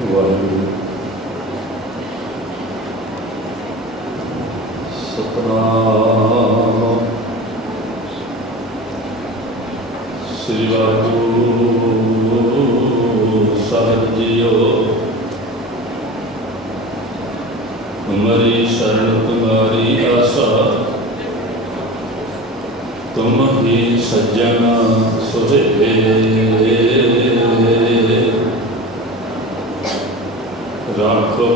वाहिगुरू सतनाम श्री वाहिगुरू साहिब जीओ। तुम्हारी शरण तुम्हारी आशा, तुम ही सज्जन सुहेले। राखो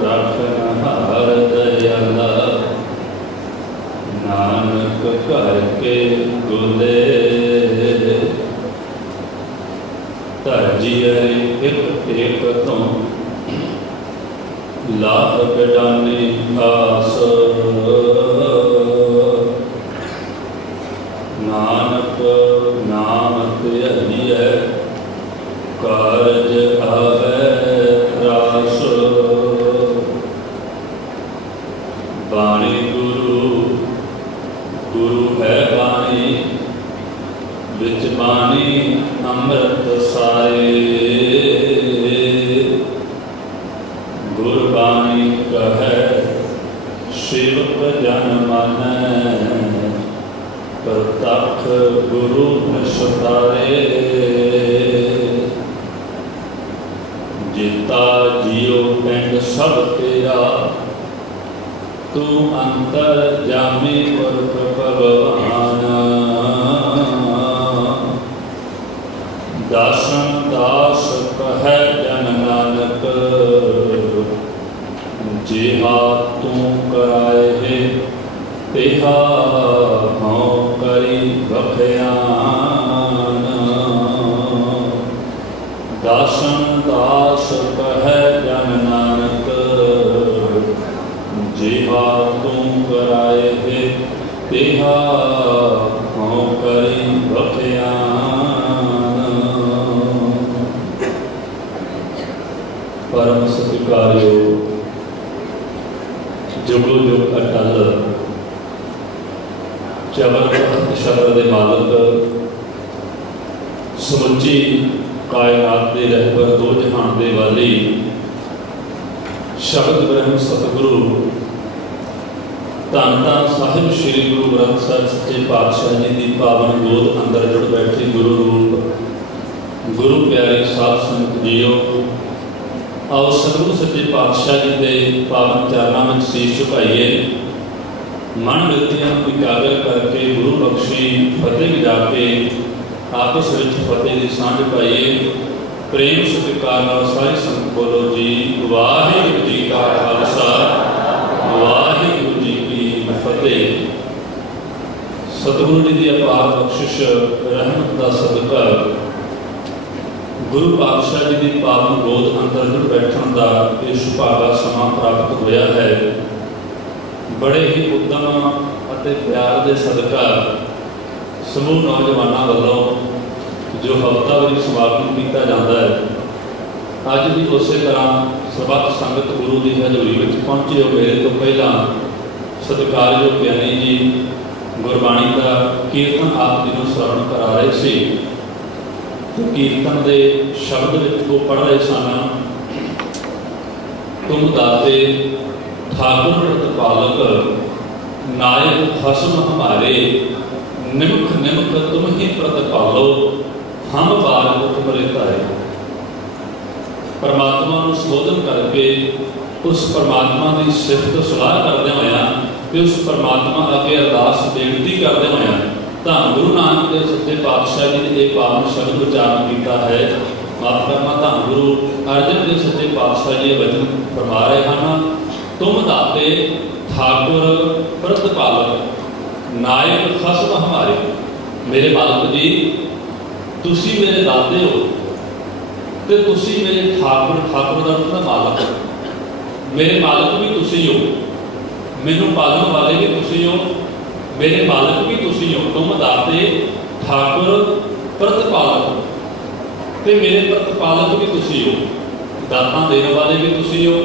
रखनहार दयाला, नानक करके गुले। तरजिए एक एक तो लाभ बिडानी आस। नानक नाम त्याजिए कारज आवे रास। बाणी गुरु गुरु है बाणी, विच बाणी अमृत साए। गुरबाणी कहे सेवक जन मानै, प्रतख गुरु निस्तारे। जिता जियो पिंड सब तेरा, तू अंतर जामी पुरख भगवान। दासन दास कहे जन नानक, जिहा तू कराए है तेहा हों करी बख्यान। दासन दास कहे जन नानक, जिहा तू कराए है तेहा हों करी बख्यान। परम सत्कार्यो जुगो जुग अटल, चबर तख्त शबर दे मालक, समुची कायनात दे रहबर, दो जहान दे वाली, शब्द ब्रह्म सतगुरु धन धन साहिब श्री गुरु ग्रंथ साहिब सच्चे पातशाह जी की पावन गोद अंदर जुड़ बैठे गुरु रूप गुरु प्यारे साध संगत जीओ। आओ सतगुरु सच्चे पातशाह जी के पावन चरणों में शीश झुकाइए। मन वृत्तियों को इकागर करके गुरु बख्शी फतेह गिरा के आपस में फतेह की सांझ पाइए। प्रेम सत्कार सारी संगत बोलो जी वाहिगुरू जी का खालसा, वाहिगुरू जी की फतेह। सतगुरु जी की अपार बख्शिश रहमत का सदका गुरु पातशाह जी की पावन गोद अंदर जुड़ बैठन का ये सुभागा समा प्राप्त होया है। बड़े ही उद्यम और प्यार के सदका समूह नौजवानों वालों जो हफ्तावारी समागम किया जाता है, अज भी उस तरह सबक संगत गुरु की हजूरी में पहुँचे हो। मेरे तो पहला सत्कारयोग ज्ञानी जी गुरबाणी का कीर्तन आप जी को श्रवण करा रहे थे। तो कीर्तन के शब्द वो पढ़ रहे सन, तुम दाते ठाकुर प्रतिपालक, नायक खसम हमारे, निमुख निमुख तुम ही प्रतिपालो, हम बार तुमरे तारे। परमात्मा को संबोधन करके उस परमात्मा की सिफत सलाह करदे होया ते उस परमात्मा अगे अरदास बेनती करदे होया धन गुरु नानक देव सच्चे पातशाह जी ने एक पावन शब्द उच्चारण किया है। माफ करना, धन गुरु अर्जन देव सच्चे पातशाह जी वचन फरमा रहे हैं, तुम दाते ठाकुर प्रतिपालक, नायक खसम हमारे। मेरे मालक जी तुसी मेरे दाते हो, तो तुसी मेरे ठाकुर, ठाकुर का मतलब मालक, मेरे मालक भी तुसी हो, मैनू पालन वाले भी तुसी हो, मेरे मालक भी तुसी हो। तुम दाते ठाकुर प्रतिपालक, तो मेरे प्रतिपालक भी तुसी हो, दाता देने वाले भी तुसी हो,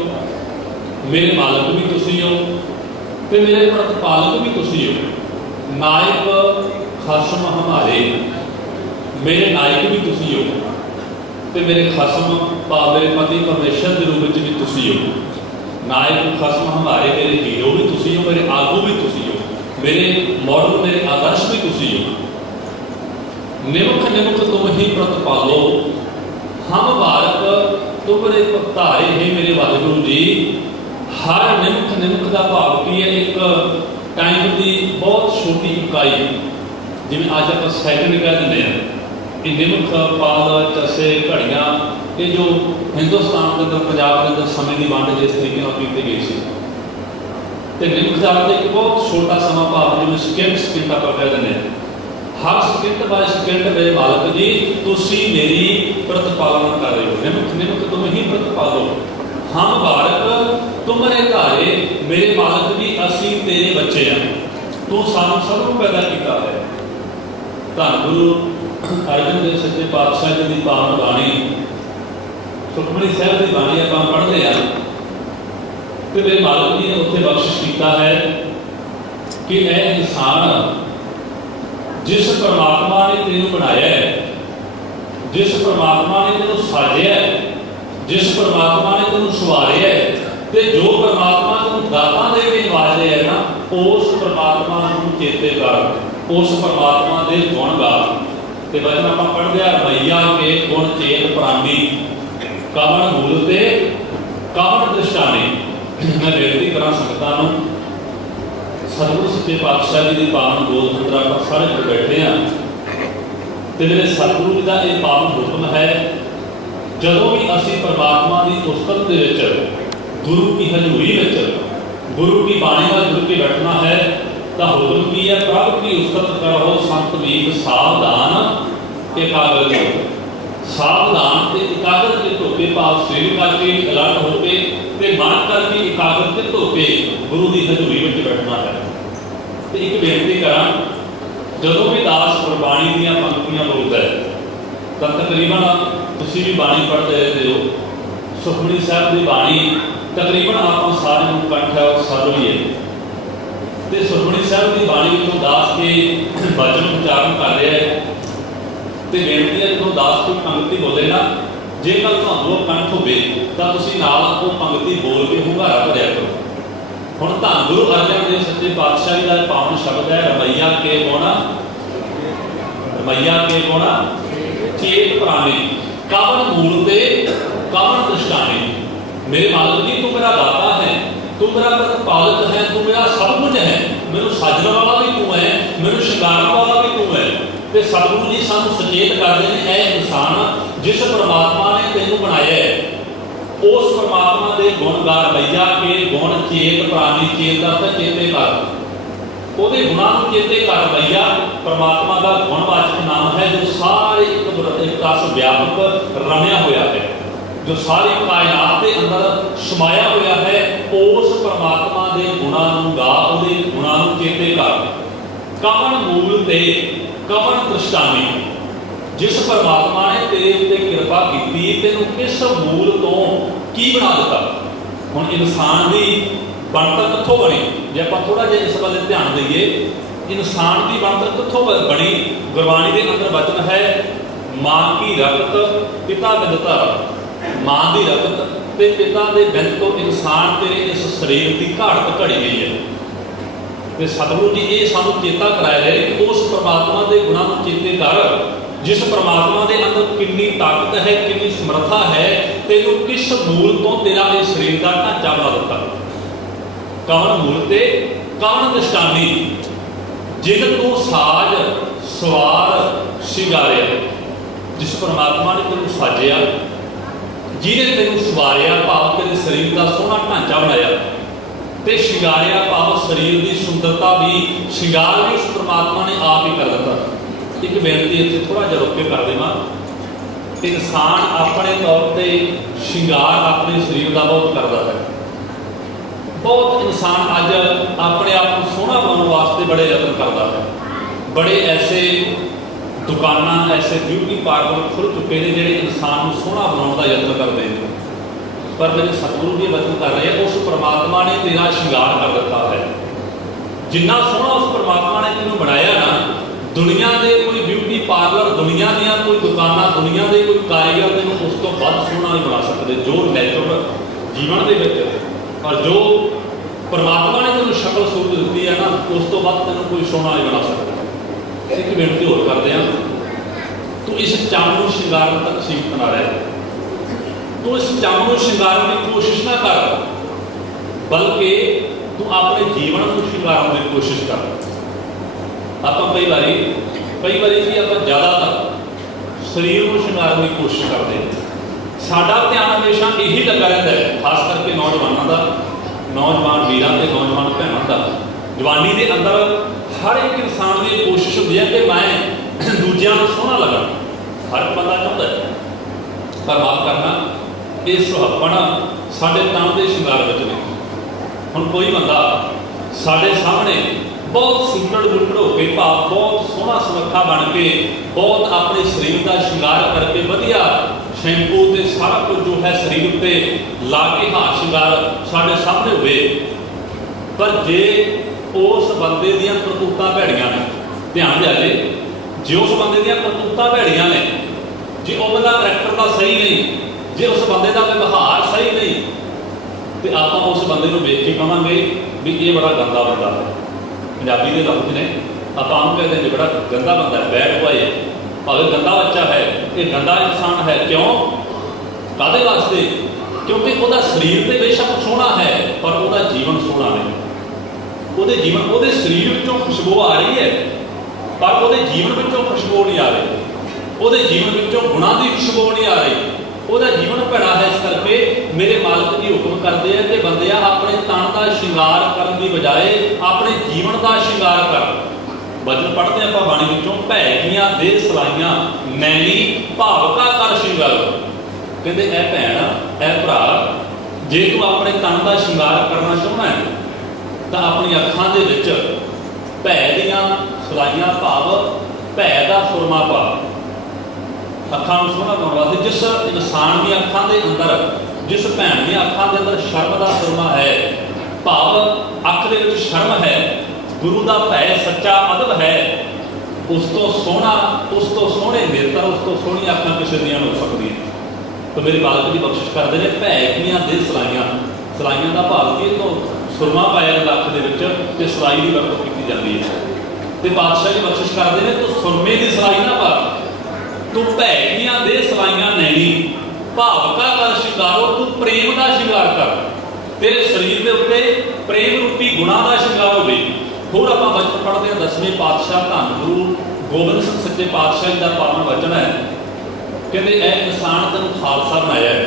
मेरे मालक भी तुसी हो, तो मेरे प्रतिपालक भी तुसी हो। नायक खसम हमारे, मेरे नायक भी तुसी हो। तो मेरे खसम भाव मेरे पति परमेश्वर के रूप में भी तुसी हो। नायक खसम हमारे मेरे हीरो भी तुसी हो, मेरे आगू भी तुसी हो, मेरे मॉडल मेरे आदर्श भी तुसी हो। निमुख निमुख तुम ही प्रतिपालो, हम बालक तुमरे भक्तारे हे मेरे वाहिगुरु जी। हर निमुख निमुख का भाव की है, एक टाइम की बहुत छोटी इकाई, जिमें अज आप सैकंड कह देंगे हैं। कि निमुख पाल चसे घड़ियाँ, ये जो हिंदुस्तान के अंदर पंजाब के अंदर समय की वंड जिस तरीके की गई सी, तो निमुख का एक बहुत छोटा समा भाव जिमें सकिंट आप कह देंगे हैं। हर सकिंट बाय सकिंट मेरे मालक जी तुसी मेरी प्रतिपालना कर रहे हो। निमुख निमुख तुम ही प्रतिपालो, हम बालक तुमरे धारे मेरे मालक जी असी तेरे बच्चे हैं, तू सानू सबनों पैदा किया है। धन गुरु अर्जन देव सच्चे पातशाह जी की पावन बाणी सुखमनी साहब की बाणी आप पढ़ते हैं तो मेरे मालक जी ने उत्थे बख्शिश किया है कि ऐ इंसान जिस परमात्मा ने तेन बनाया है, जिस परमात्मा ने तेन साजिया है, जिस परमात्मा ने तेन सवारिया है, तो जो परमात्मा तेन दातां दे के नवाज रहा है ना, उस परमात्मा को चेते कर, उस परमात्मा के गुण गा। तो वचन आप पढ़ते हैं, मैया के गुण चेत प्राणी, कवन मूल ते कवन दृष्टानी। मैं बेनती करा संगतां नूं, सतगुरु सच्चे पातशाह जी की पावन गोद अंदर आप सारे लोग बैठे हैं, तो मेरे सतगुरु जी का यह पावन हुक्म है, जदों भी असी परमात्मा की उस्तत दे विच गुरु की हजूरी में गुरु की बाणी में जुड़ के बैठना है, तो हुक्म की है, प्रभु की उस्तत करो संत वीर सावधान एकाग्र हो। सावधान ते एकाग्र चित होके भाव सेव करके अलर्ट होके ते मन करके एकाग्र चित होके गुरु की हजूरी में बैठना है। तो एक बेनती करा, जदों भी दास गुरबाणी दी पंक्तियां बोलता है तो तकरीबन तुसीं भी बाणी पढ़ते रहते हो, सुखमनी साहब की बाणी तकरीबन आप सारे कंठ है और सब ही है। तो सुखमनी साहब की बाणी तो दास के वचन उच्चारण कर रहे हैं, तो बेनती है जो दास कोई पंक्ति बोले ना, जेकर तुहानूं कंठ होवे तां तुसीं नाल वो पंक्ति बोल के हुंगारा भरिया करो। हुण धन गुरु अर्जन देव सच्चे पातशाह जी का पावन शब्द है, रमैया के गुण, रमैया के गुण चेत प्राणी, कवन मूल ते कवन दृष्टानी। मेरे मालक जी तू मेरा दाता है, तू मेरा प्रतिपालक है, तू मेरा सब कुछ है, मैनू साजण वाला भी तू है, मैनू शिंगारण वाला भी तू है। तो सतगुरु जी सानू सचेत करते हैं, ऐ इंसान जिस परमात्मा ने तेनू बनाया है, उस परमात्मा के गुण गा। रमैया के गुण चेत प्राणी, चेत करता चेते कर, ਉਹਦੇ गुणों को चेते कर। रमैया परमात्मा का गुणवाचक नाम है, जो सारे एक रस व्यापक रमिया होया है, जो सारी कायनात के अंदर समाया हुआ है। उस परमात्मा के गुणों गा, उहदे गुणों चेते कर। कवन मूल ते कवन दृष्टानी, जिस परमात्मा ने तेरे उत्ते कृपा की, तेनों किस मूल तो की बना दिता। हुण इंसान की बनतर कित्थों बनी, जे आपां थोड़ा जिहा इस वाले ध्यान दईए, इंसान की बनतर कित्थों बनी। गुरबाणी के अंदर वचन है, मां की रगत पिता बिंदता, मां की रगत ते पिता के बिंद तो इंसान तेरे इस शरीर की घाट घड़ी गई है। तो सतगुरु जी ये सानू चेता कराया है कि उस परमात्मा के गुणों को चेते कर, जिस परमात्मा के अंदर कितनी ताकत है, कितनी समर्था है, तेनों किस मूल तो तेरा ये शरीर का ढांचा बना दिता। कवन मूल ते कवन दृष्टानी, जिन तू साज सवार शिंगारिया, जिस परमात्मा ने तेन साजिया, जिन्हें तेन सवारिया, भाव तेरे शरीर का सोहना ढांचा बनाया, तो शिंगारिया भाव शरीर की सुंदरता भी, शिंगार भी उस परमात्मा ने आप ही कर दिता। एक बेनती इतने थोड़ा जिहा रुक के कर देवां, इंसान अपने तौर पर शिंगार अपने शरीर का बहुत करता है। बहुत इंसान अज अपने आप को सोहना बनाने वास्ते बड़े यत्न करता है। बड़े ऐसे दुकाना, ऐसे ब्यूटी पार्लर खुल चुके हैं जोड़े इंसान को सोहना बनाने का यत्न करते हैं। पर मेरे सतगुरु जी वचन कर रहे हैं, उस परमात्मा ने तेरा शिंगार कर दिता है। जिन्ना सोहना उस परमात्मा ने तेन बनाया ना, दुनिया के कोई ब्यूटी पार्लर, दुनिया दियां कोई दुकाना, दुनिया के कोई कारीगर तेन उस तो वध सोहना नहीं बना सकते। जो नैचुरल जीवन के विच और जो परमात्मा ने तेन शक्ल सूरत दी है ना, उस तो वध तेन कोई सोहना नहीं बना सकता। एक बेनती होर करते हैं, तो इस चम को श्रृंगारन तक सीमित ना रहे। तो इस चम को श्रृंगारन की कोशिश ना कर, बल्कि तू अपने जीवन को श्रृंगारन की कोशिश कर। आप कई बारी भी आप ज़्यादातर शरीर को श्रृंगारन की कोशिश करते हैं। साडा ध्यान हमेशा यही लगा रहता है, खास करके नौजवानों का, नौजवान वीरों के नौजवान भैनों का। जवानी के अंदर हर एक इंसान की कोशिश होती है कि मैं दूजिया को सोहना लगा। हर बंदा चाहता है, पर माफ करना ये सुहापन साढ़े तन के श्रृंगार में नहीं। हुण कोई बंदा साढ़े सामने बहुत सुटड़ बुटड़ होकर, भाव बहुत सोहना सुनखा बन के, बहुत अपने शरीर का श्रृंगार करके वधिया शैंपू ते सारा कुछ जो है शरीर उत्ते ला के हाथ श्रृंगार साढ़े सामने हुए, पर जे उस बंदे दियां करतूतां भैड़ियां ने, ध्यान दिया जे, जे उस बंदे दियां करतूतां भैड़ियां ने, जे वो बंदा करैक्टर का सही नहीं, जे उस बंदे का व्यवहार सही नहीं, तो आप उस बंदे को वेख के कहांगे भी ये बड़ा गंदा बंदा है। पंजाबी के लफ्ज ने आप कहते हैं जो बड़ा गंदा बंदा है, बैड बॉय है, भावें गंदा बच्चा है, ये गंदा इंसान है। क्यों? काहदे वास्ते? क्योंकि वह शरीर तो बेशक सोहना है, पर वह जीवन सोहना नहीं। वो जीवन, वो शरीर विचों खुशबू आ रही है, पर वो जीवन विचों खुशबू नहीं आ रही, वो जीवन विचों गुणां की खुशबू नहीं आ रही, वो जीवन भैड़ा है। इस करके मेरे मालिक जी हुक्म करते हैं कि बंदिया अपने तन का श्रृंगार करने की बजाय अपने जीवन का श्रृंगार कर। वचन पढ़ते हैं बाणी विचों, भैगियां दे सलाइयां नैनी भावका कर श्रृंगार। कहते ए भैन ए भरा, जे तू अपने तन का श्रृंगार करना चाहना है तो अपनी अखां दे विच भै दियां सलाइयां भाव भै का सुरमा पा। अखां नूं सोहना पाउण वास्ते जिस इंसान दी अखां दे अंदर, जिस भैन दी अखां दे अंदर शर्म का सुरमा है, भाव अख दे विच शर्म है, गुरु का भय सच्चा अदब है, उस तो सोहना, उस तो सोहने नेत्र, उस तो सोहनी अखां किसी दियां हो सकदी। तो मेरे बालक की बख्शिश करते हैं, भैगियां दे सलाइयां, सलाइयां का भाव कि तो सुरमा पाया जाता अख दे विच ते सलाई की वरतों की जाती है। तो बादशाह की बख्शिश करते हैं, तो सुरमे की सलाई ना पा, तू भैगियां दे सलाइयां नैनी भावका कर श्रृंगारो, तू प्रेम का श्रृंगार कर। तेरे शरीर के उत्ते प्रेम रूपी गुणा का श्रृंगार होवे। होर आपां वचन पढ़ते हैं, 10वें पातशाह धन गुरु गोबिंद सिंह सच्चे पातशाह जी का पावन वचन है। कहते ए इंसान तेन खालसा बनाया है,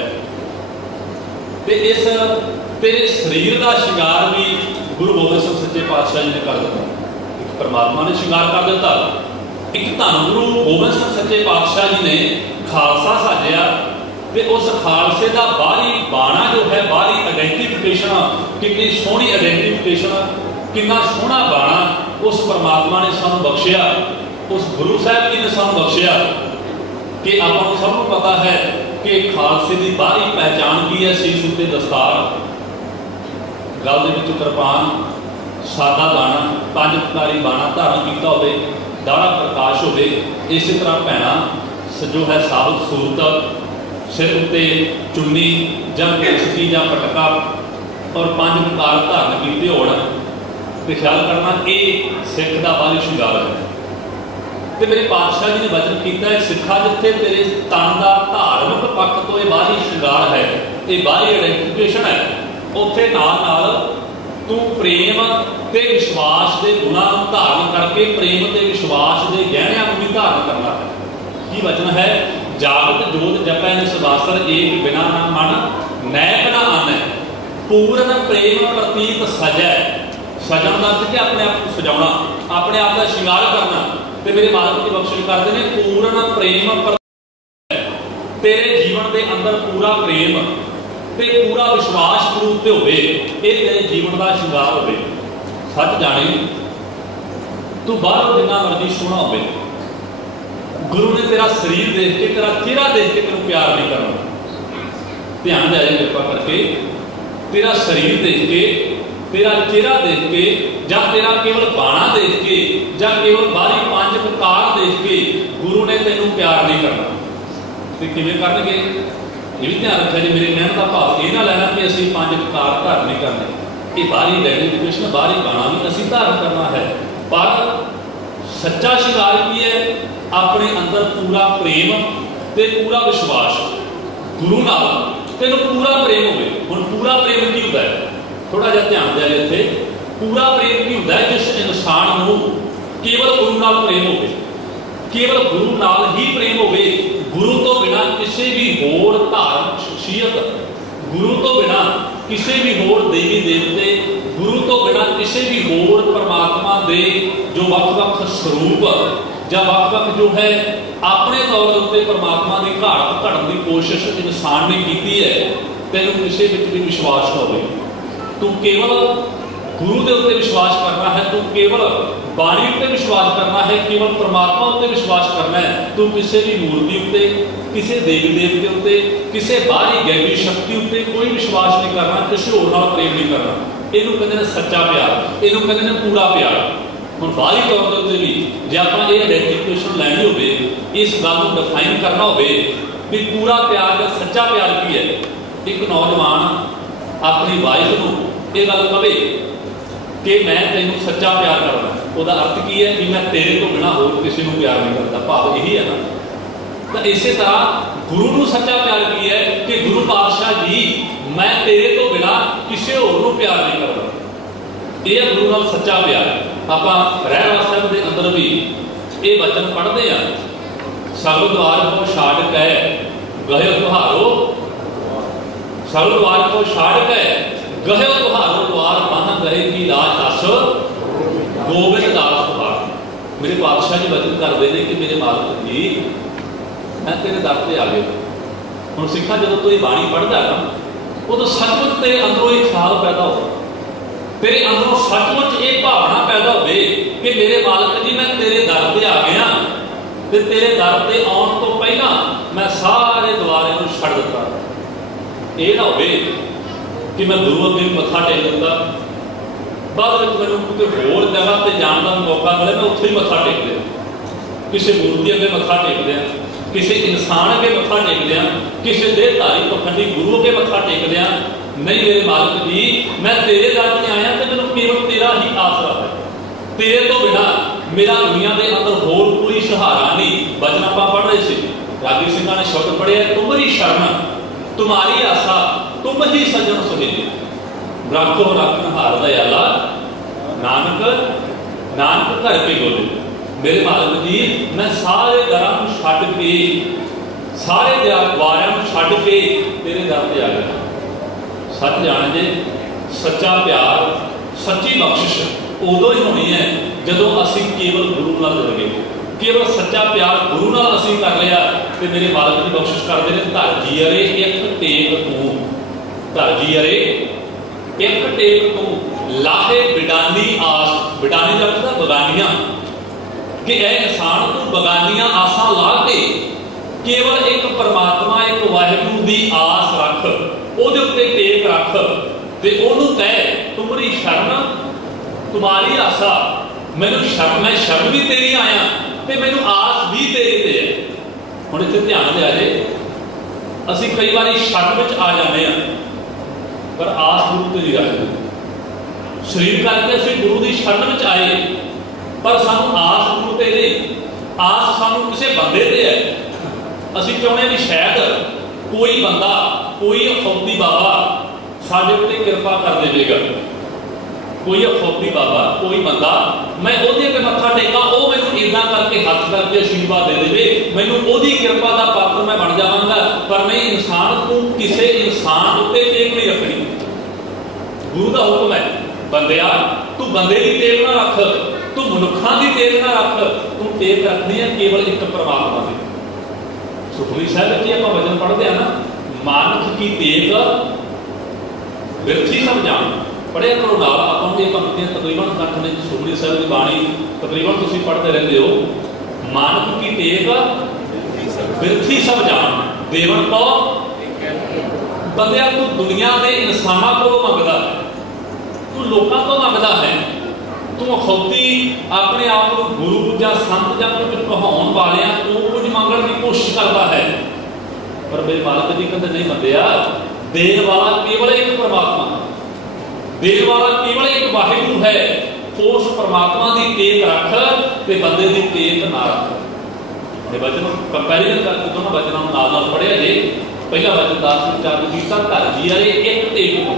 ते इस तेरे शरीर का श्रृंगार भी गुरु गोबिंद सिंह सच्चे पातशाह जी ने कर दिता। एक परमात्मा ने श्रृंगार कर दिता, एक धन गुरु गोबिंद सिंह सच्चे पातशाह जी ने खालसा साजिया, ते उस खालसे का बाहरी बाणा जो है, बाहरी आइडेंटिफिकेशन, कितनी सोहनी आइडेंटिफिकेशन, कितना सोहना बाणा उस परमात्मा ने सानू बख्शिया, उस गुरु साहब जी ने सानू बख्शिया कि आपको सबको पता है कि खालसे की बाहरी पहचान की है। सीस उत्ते दस्तार, गल दे विच कृपान, सादा बाणा, पंज प्रकारी बाणा धारण किया होवे, दाड़ा प्रकाश होवे, इस तरह भैणा जो है साबत सूरत, सिर उत्ते चुन्नी जां केसकी जां पटका और पंज प्रकार धारण किए होण, तो ख्याल करना ये सिख का बाहरी श्रृंगार है। तो मेरे पातशाह जी ने वचन किया है, सिखा जिथे तेरे तन का धार्मिक पक्ष तो यह बाहरी श्रृंगार है, ये बाहरी आइडेंटिफिकेशन है, उत्थे नाल तू प्रेम ते विश्वास के गुणा धारण करके प्रेम ते विश्वास के गहनिया को भी धारण करना है। की वचन है, जागत जोत जपै निसवासर एक बिना न मन नैक न आन, पूर्ण प्रेम प्रतीत सजै। सजन का अर्थ है अपने आप को सजाना, अपने आप का श्रृंगार करना। तो मेरे मालिक की बख्शिश करते हैं, पूर्ण प्रेम तेरे जीवन के अंदर पूरा प्रेम ते पूरा विश्वास गुरु उत्ते होवे, ये तेरे जीवन का श्रृंगार होवे। सच जाने तू बाहरों जिन्ना मर्जी सोहना होवे, गुरु ने तेरा शरीर देख के, तेरा चेहरा देख के तेरे प्यार नहीं करना। ध्यान दे कृपा करके, तेरा शरीर देख के तेरा चेहरा देख के या तेरा केवल बाणा देख के या केवल बाहरी पंज ककार देख के गुरु ने तेनों प्यार नहीं करना। तो किवें करनगे ये भी ध्यान रखा जी। मेरे कहने का भाव ये ना लेना कि असीं पंज ककार धारण नहीं करने, ये बाहरी आइडेंटिफिकेशन बाहरी बाणा भी असीं धारण करना है। पर सच्चा शिकार की है अपने अंदर पूरा प्रेम ते पूरा विश्वास गुरु नाल तेन पूरा प्रेम होवे। हुण पूरा प्रेम की होंदा है, थोड़ा जिहा ध्यान दिया इत्थे। पूरा प्रेम की होंदा है जिस इंसान नूं केवल गुरु नाल प्रेम होवे, केवल गुरु नाल ही प्रेम होवे। गुरु तो बिना किसी भी होर धार्मिक शख्सियत, गुरु तो बिना किसी भी होर देवी देवते, गुरु तो बिना किसी भी होर परमात्मा दे जो वख-वख स्वरूप या वख-वख जो है अपने तौर उत्ते परमात्मा की घाट घड़न की कोशिश इंसान ने की है, तेनों किसी भी विश्वास न होवे। तू केवल गुरु के उत्ते विश्वास करना है, तू केवल बाणी उत्ते विश्वास करना है, केवल परमात्मा उत्ते विश्वास करना है। तू किसी भी मूर्ति उत्ते, किसी देवी देवते उत्ते, किसी बाहरी गैबी शक्ति उत्ते कोई विश्वास नहीं करना, किसी होर नाल प्रेम नहीं करना। इहनूं कहंदे ने सच्चा प्यार, इहनूं कहंदे ने पूरा प्यार। हुण बाहरी तौर के उत्ते भी जे आपां इह आइडेंटिफिकेशन लैनी होवे, इस गल नूं डिफाइन करना होवे भी पूरा प्यार या सच्चा प्यार की है। एक नौजवान अपनी वाइफ नूं ये गल कहे कि मैं तेनों सच्चा प्यार करना, उसका अर्थ की है कि मैं तेरे तो बिना होर किसी को प्यार नहीं करता, भाव यही है ना। तो इस तरह गुरु को सच्चा प्यार की है कि गुरु पातशाह जी मैं तेरे तो बिना किसी होर को प्यार नहीं करता। यह गुरु नाल सच्चा प्यार। आपां रहरास साहिब के अंदर भी ये वचन पढ़ते हैं, सब द्वार को छाड़ के गए तुहारो, सब द्वार को छाड़ के गहे तुहारो द्वार बाह गए की लाज दस गोबिंद दास तुहार। मेरे पातशाह जी वचन करते हैं कि मेरे मालिक जी मैं तेरे दर से आ गया। हुण सिखा जो तू ये बाणी पढ़ता है ना उदों सचमुच तेरे अंदरों एक ख्याल पैदा हो, तेरे अंदरों सचमुच एक भावना पैदा हो कि मेरे मालिक जी मैं तेरे दर से आ गया, ते तेरे दर से आउण तो पहला मैं सारे द्वारे नूं छड्ड दित्ता। ये ना होवे कि मैं गुरु अगे मत्था टेक दिता, बाद में मैं किसी होर जगह पर जाने का मौका मिले मैं उत्थे ही मत्था टेक दिया, किसी मूर्ति अगे मत्था टेक दिया, किसी इंसान अगे मत्था टेक दिया, किसी देहधारी पखंडी गुरु अगे मत्था टेक दिया। नहीं मेरे मालिक जी मैं तेरे दर से आया तो मैंने केवल तेरा ही आसरा है, तेरे तो बिना मेरा दुनिया के अंदर होर कोई सहारा नहीं। वचन आप पढ़ रहे थे, रागी सिंह ने शब्द पढ़िया तुम्हारी शरण तुम्हारी आशा तुम ही सजन सुहेली, रखो रखन हार दयाला नानक नानक घर पे बोले। मेरे मालिक जी मैं सारे दरां नूं छड्ड के सारे द्वारियां नूं छड्ड के तेरे दर ते आ गया। सच जान जे सच्चा प्यार सच्ची बख्शिश उदों ही होनी है जदों असीं केवल गुरु नाल जुड़ गए। केवल सच्चा प्यार गुरु नाल असीं कर लिया तो मेरे मालिक जी बख्शिश करते हैं धर जी अरे एक टेक तू, धर जी अरे एक टेक तू लाहे बिडानी आस। बिडानी का मतलब बगानियां, कि यह इंसान को बगानियां आसा ला के केवल एक परमात्मा एक वाहिगुरू की आस रख, ਉਹਦੇ ਉੱਤੇ ਟੇਕ ਰੱਖ ਤੇ ਉਹਨੂੰ ਕਹਿ ਤੁਮਰੀ ਸ਼ਰਨ तुम्हारी आशा, मैनू शरण मैं शरण भी तेरी आया ते मैनू आस भी तेरे ते है। हुण इत्थे ध्यान दिया जे असीं कई बार शरण विच आ जाते हैं पर आस गुरु ते नहीं रखते। शरीर करके असीं गुरु की शरण विच आए पर सानू आस गुरु ते नहीं, आस सानू किसी बंदे ते है। असीं चाहुंदे भी शायद कोई बंदा कोई अखौती बाबा साडे उत्ते किरपा कर देगा, कोई अखौती बाबा कोई बंदा मैं ओहदे अगे मत्था टेका वो मैनूं इदां करके हथ करके आशीर्वाद दे देवे, मैनूं ओहदी किरपा का पात्र मैं बन जावांगा। पर नहीं, इंसान को किसी इंसान उत्ते टेक नहीं रखनी। गुरु का हुक्म है बंदिया तू बंदे की टेक ना रख, तू मनुखा की टेक ना रख, तू टेक रखनी है केवल एक परमात्मा की। सुखमनी साहिब जी आप वचन पढ़ते हैं ना, मानस की टेक बिरथी सब जान पढ़े करो नाल आपको ये पंक्तियां तकरीबन 60 ने सुखमनी साहिब की बाणी तकरीबन तुसीं पढ़ते रहते हो। मानस की टेक बिरथी सब जान देवन को बंदिया तू दुनिया के इंसानों को मंगदा, तू लोगों तो मंगता है, तू खुद ही अपने आप को गुरु या संत या कुछ कहाउन वाले तू कुछ मंगण की कोशिश करता है। पर मेरे मालिक जी कहते नहीं बंदिया, देने वाला केवल एक परमात्मा, देने वाला केवल एक वाहिगुरु है। उस परमात्मा की टेक रख ते बंदे की टेक ना रख। ये वचन कंपैरिजन करके दोनों वचनों नाल पढ़िया जे। पहला वचन दास चालू कीता, घर जी वाले एक टेक को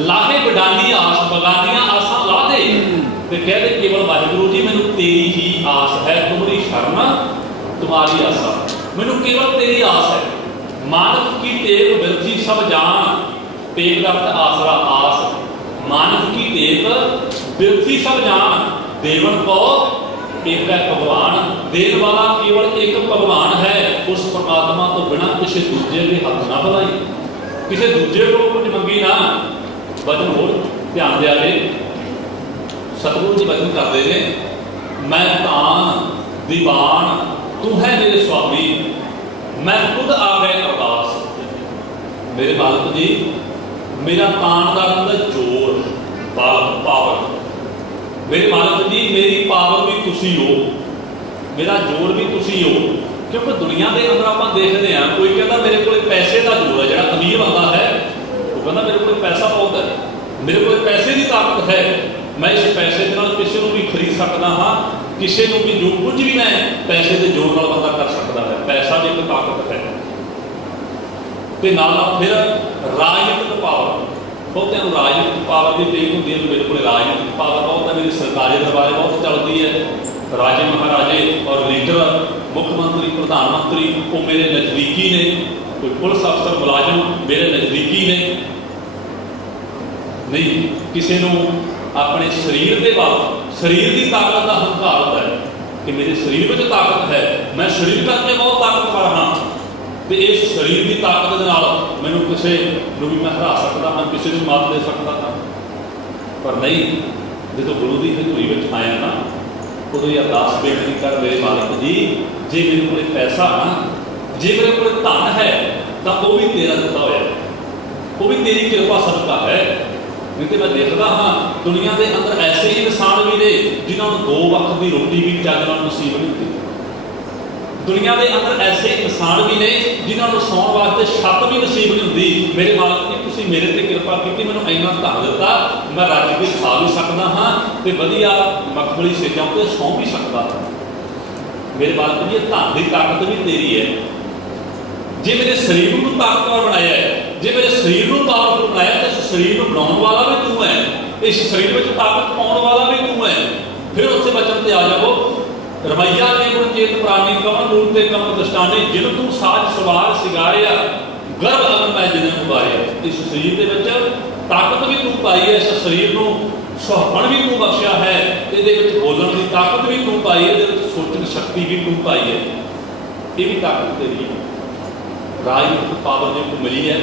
लाहे बडानी आस बगानियां आसां ला दे ते कह दे केवल वाहिगुरु जी मैनू तेरी ही आस है, तुम्हारी शरण तुम्हारी आसा, मैनू केवल तेरी आस है। मानव की टेक बिरथी सब जान, टेक का अर्थ आसरा आस, मानव की टेक बिरथी सब जान, देवन को एक है भगवान, देने वाला केवल एक भगवान है। उस परमात्मा तो बिना किसी दूजे के हाथ ना बढ़ाई, किसी दूजे को कुछ मंगी ना। वचन होर ध्यान दिया जे, सतगुरु जी वचन करते हैं, मैं तान दीवान तू है मेरे स्वामी, मैं खुद आ गए अरदास। मेरे मालिक जी, मेरा तान का मतलब जोर, पावर। मेरे मालिक जी, मेरी पावर भी तुसी हो, मेरा जोर भी तुसी हो। क्योंकि दुनिया के अंदर आप देखते हैं, कोई कहता मेरे को पैसे का जोर है, जो अमीर बंदा है वो कहता मेरे को पैसा बहुत है, मेरे को पैसे की ताकत है, मैं इस पैसे के नाल किसी को भी खरीद सकता हाँ, किसी को भी जो कुछ भी मैं पैसे के जोर नाल बंदा कर सकता है। पैसा भी एक ताकत है। तो नाल फिर राजनीतिक पावर, बहुतों राजनीतिक पावर की टेक होती है, मेरे को राजनीतिक पावर बहुत है, मेरी सरकारी दरबारे बहुत चलती है, राजे महाराजे और लीडर मुख्यमंत्री प्रधानमंत्री वो मेरे नज़दीकी ने, कोई पुलिस अफसर मुलाजिम मेरे नज़दीकी ने। नहीं किसी को अपने शरीर के बाद शरीर की ताकत का हंकार होता है कि मेरे शरीर में ताकत है, मैं शरीर करके बहुत ताकतवर हाँ, तो इस शरीर की ताकत के नाल मैनू किसी को भी मैं हरा सकता हाँ, किसी को मात दे सकता था। पर नहीं, जो गुरु की हजूरी में आया ना, उदों ही अरदास बेनती कर, मेरे मालिक जी जे मेरे को पैसा ना, जे मेरे को धन है तो वह भी तेरा दिता होया, वो भी तेरी कृपा सदका है। नहीं तो मैं देखता हाँ दुनिया के अंदर ऐसे ही इंसान भी ने जिन्होंने 2 वक्त की रोटी भी चज नाल नसीब नहीं होती। दुनिया के अंदर ऐसे इंसान भी ने जिन्होंने सौण वास्ते छत भी नसीब नहीं होती। मेरे मालिक जी तुसीं मेरे ते कृपा की, मैंने इन्ना धन दिता, मैं रज के खा भी सकता हाँ, तो वधिया मखमली सेजां ते सौ भी सकता। मेरे मालिक जी धन की ताकत भी तेरी है। जे मेरे शरीर को ताकतवर बनाया है, जे मेरे शरीर को पावरफुल बनाया, तो इस शरीर को बनाने वाला भी तू है, इस शरीर में ताकत पाने वाला भी तू है। फिर उससे बचन से आ जाओ, रमैया के गुण चेत प्राणी कमन रूप ते कमन दृष्टाने, जिन तू साज सवार सिगारिया गर्भ अगन मैं जिन्हें उबारिया। इस शरीर के ताकत भी तू पाई है, इस शरीर को सुहापन भी तू बख्शिया है, ये बोलने की ताकत भी तू पाई है, सोचने शक्ति भी तू पाई है, ये भी ताकत तेरी है। राजनीतिक पावर जो को मिली है,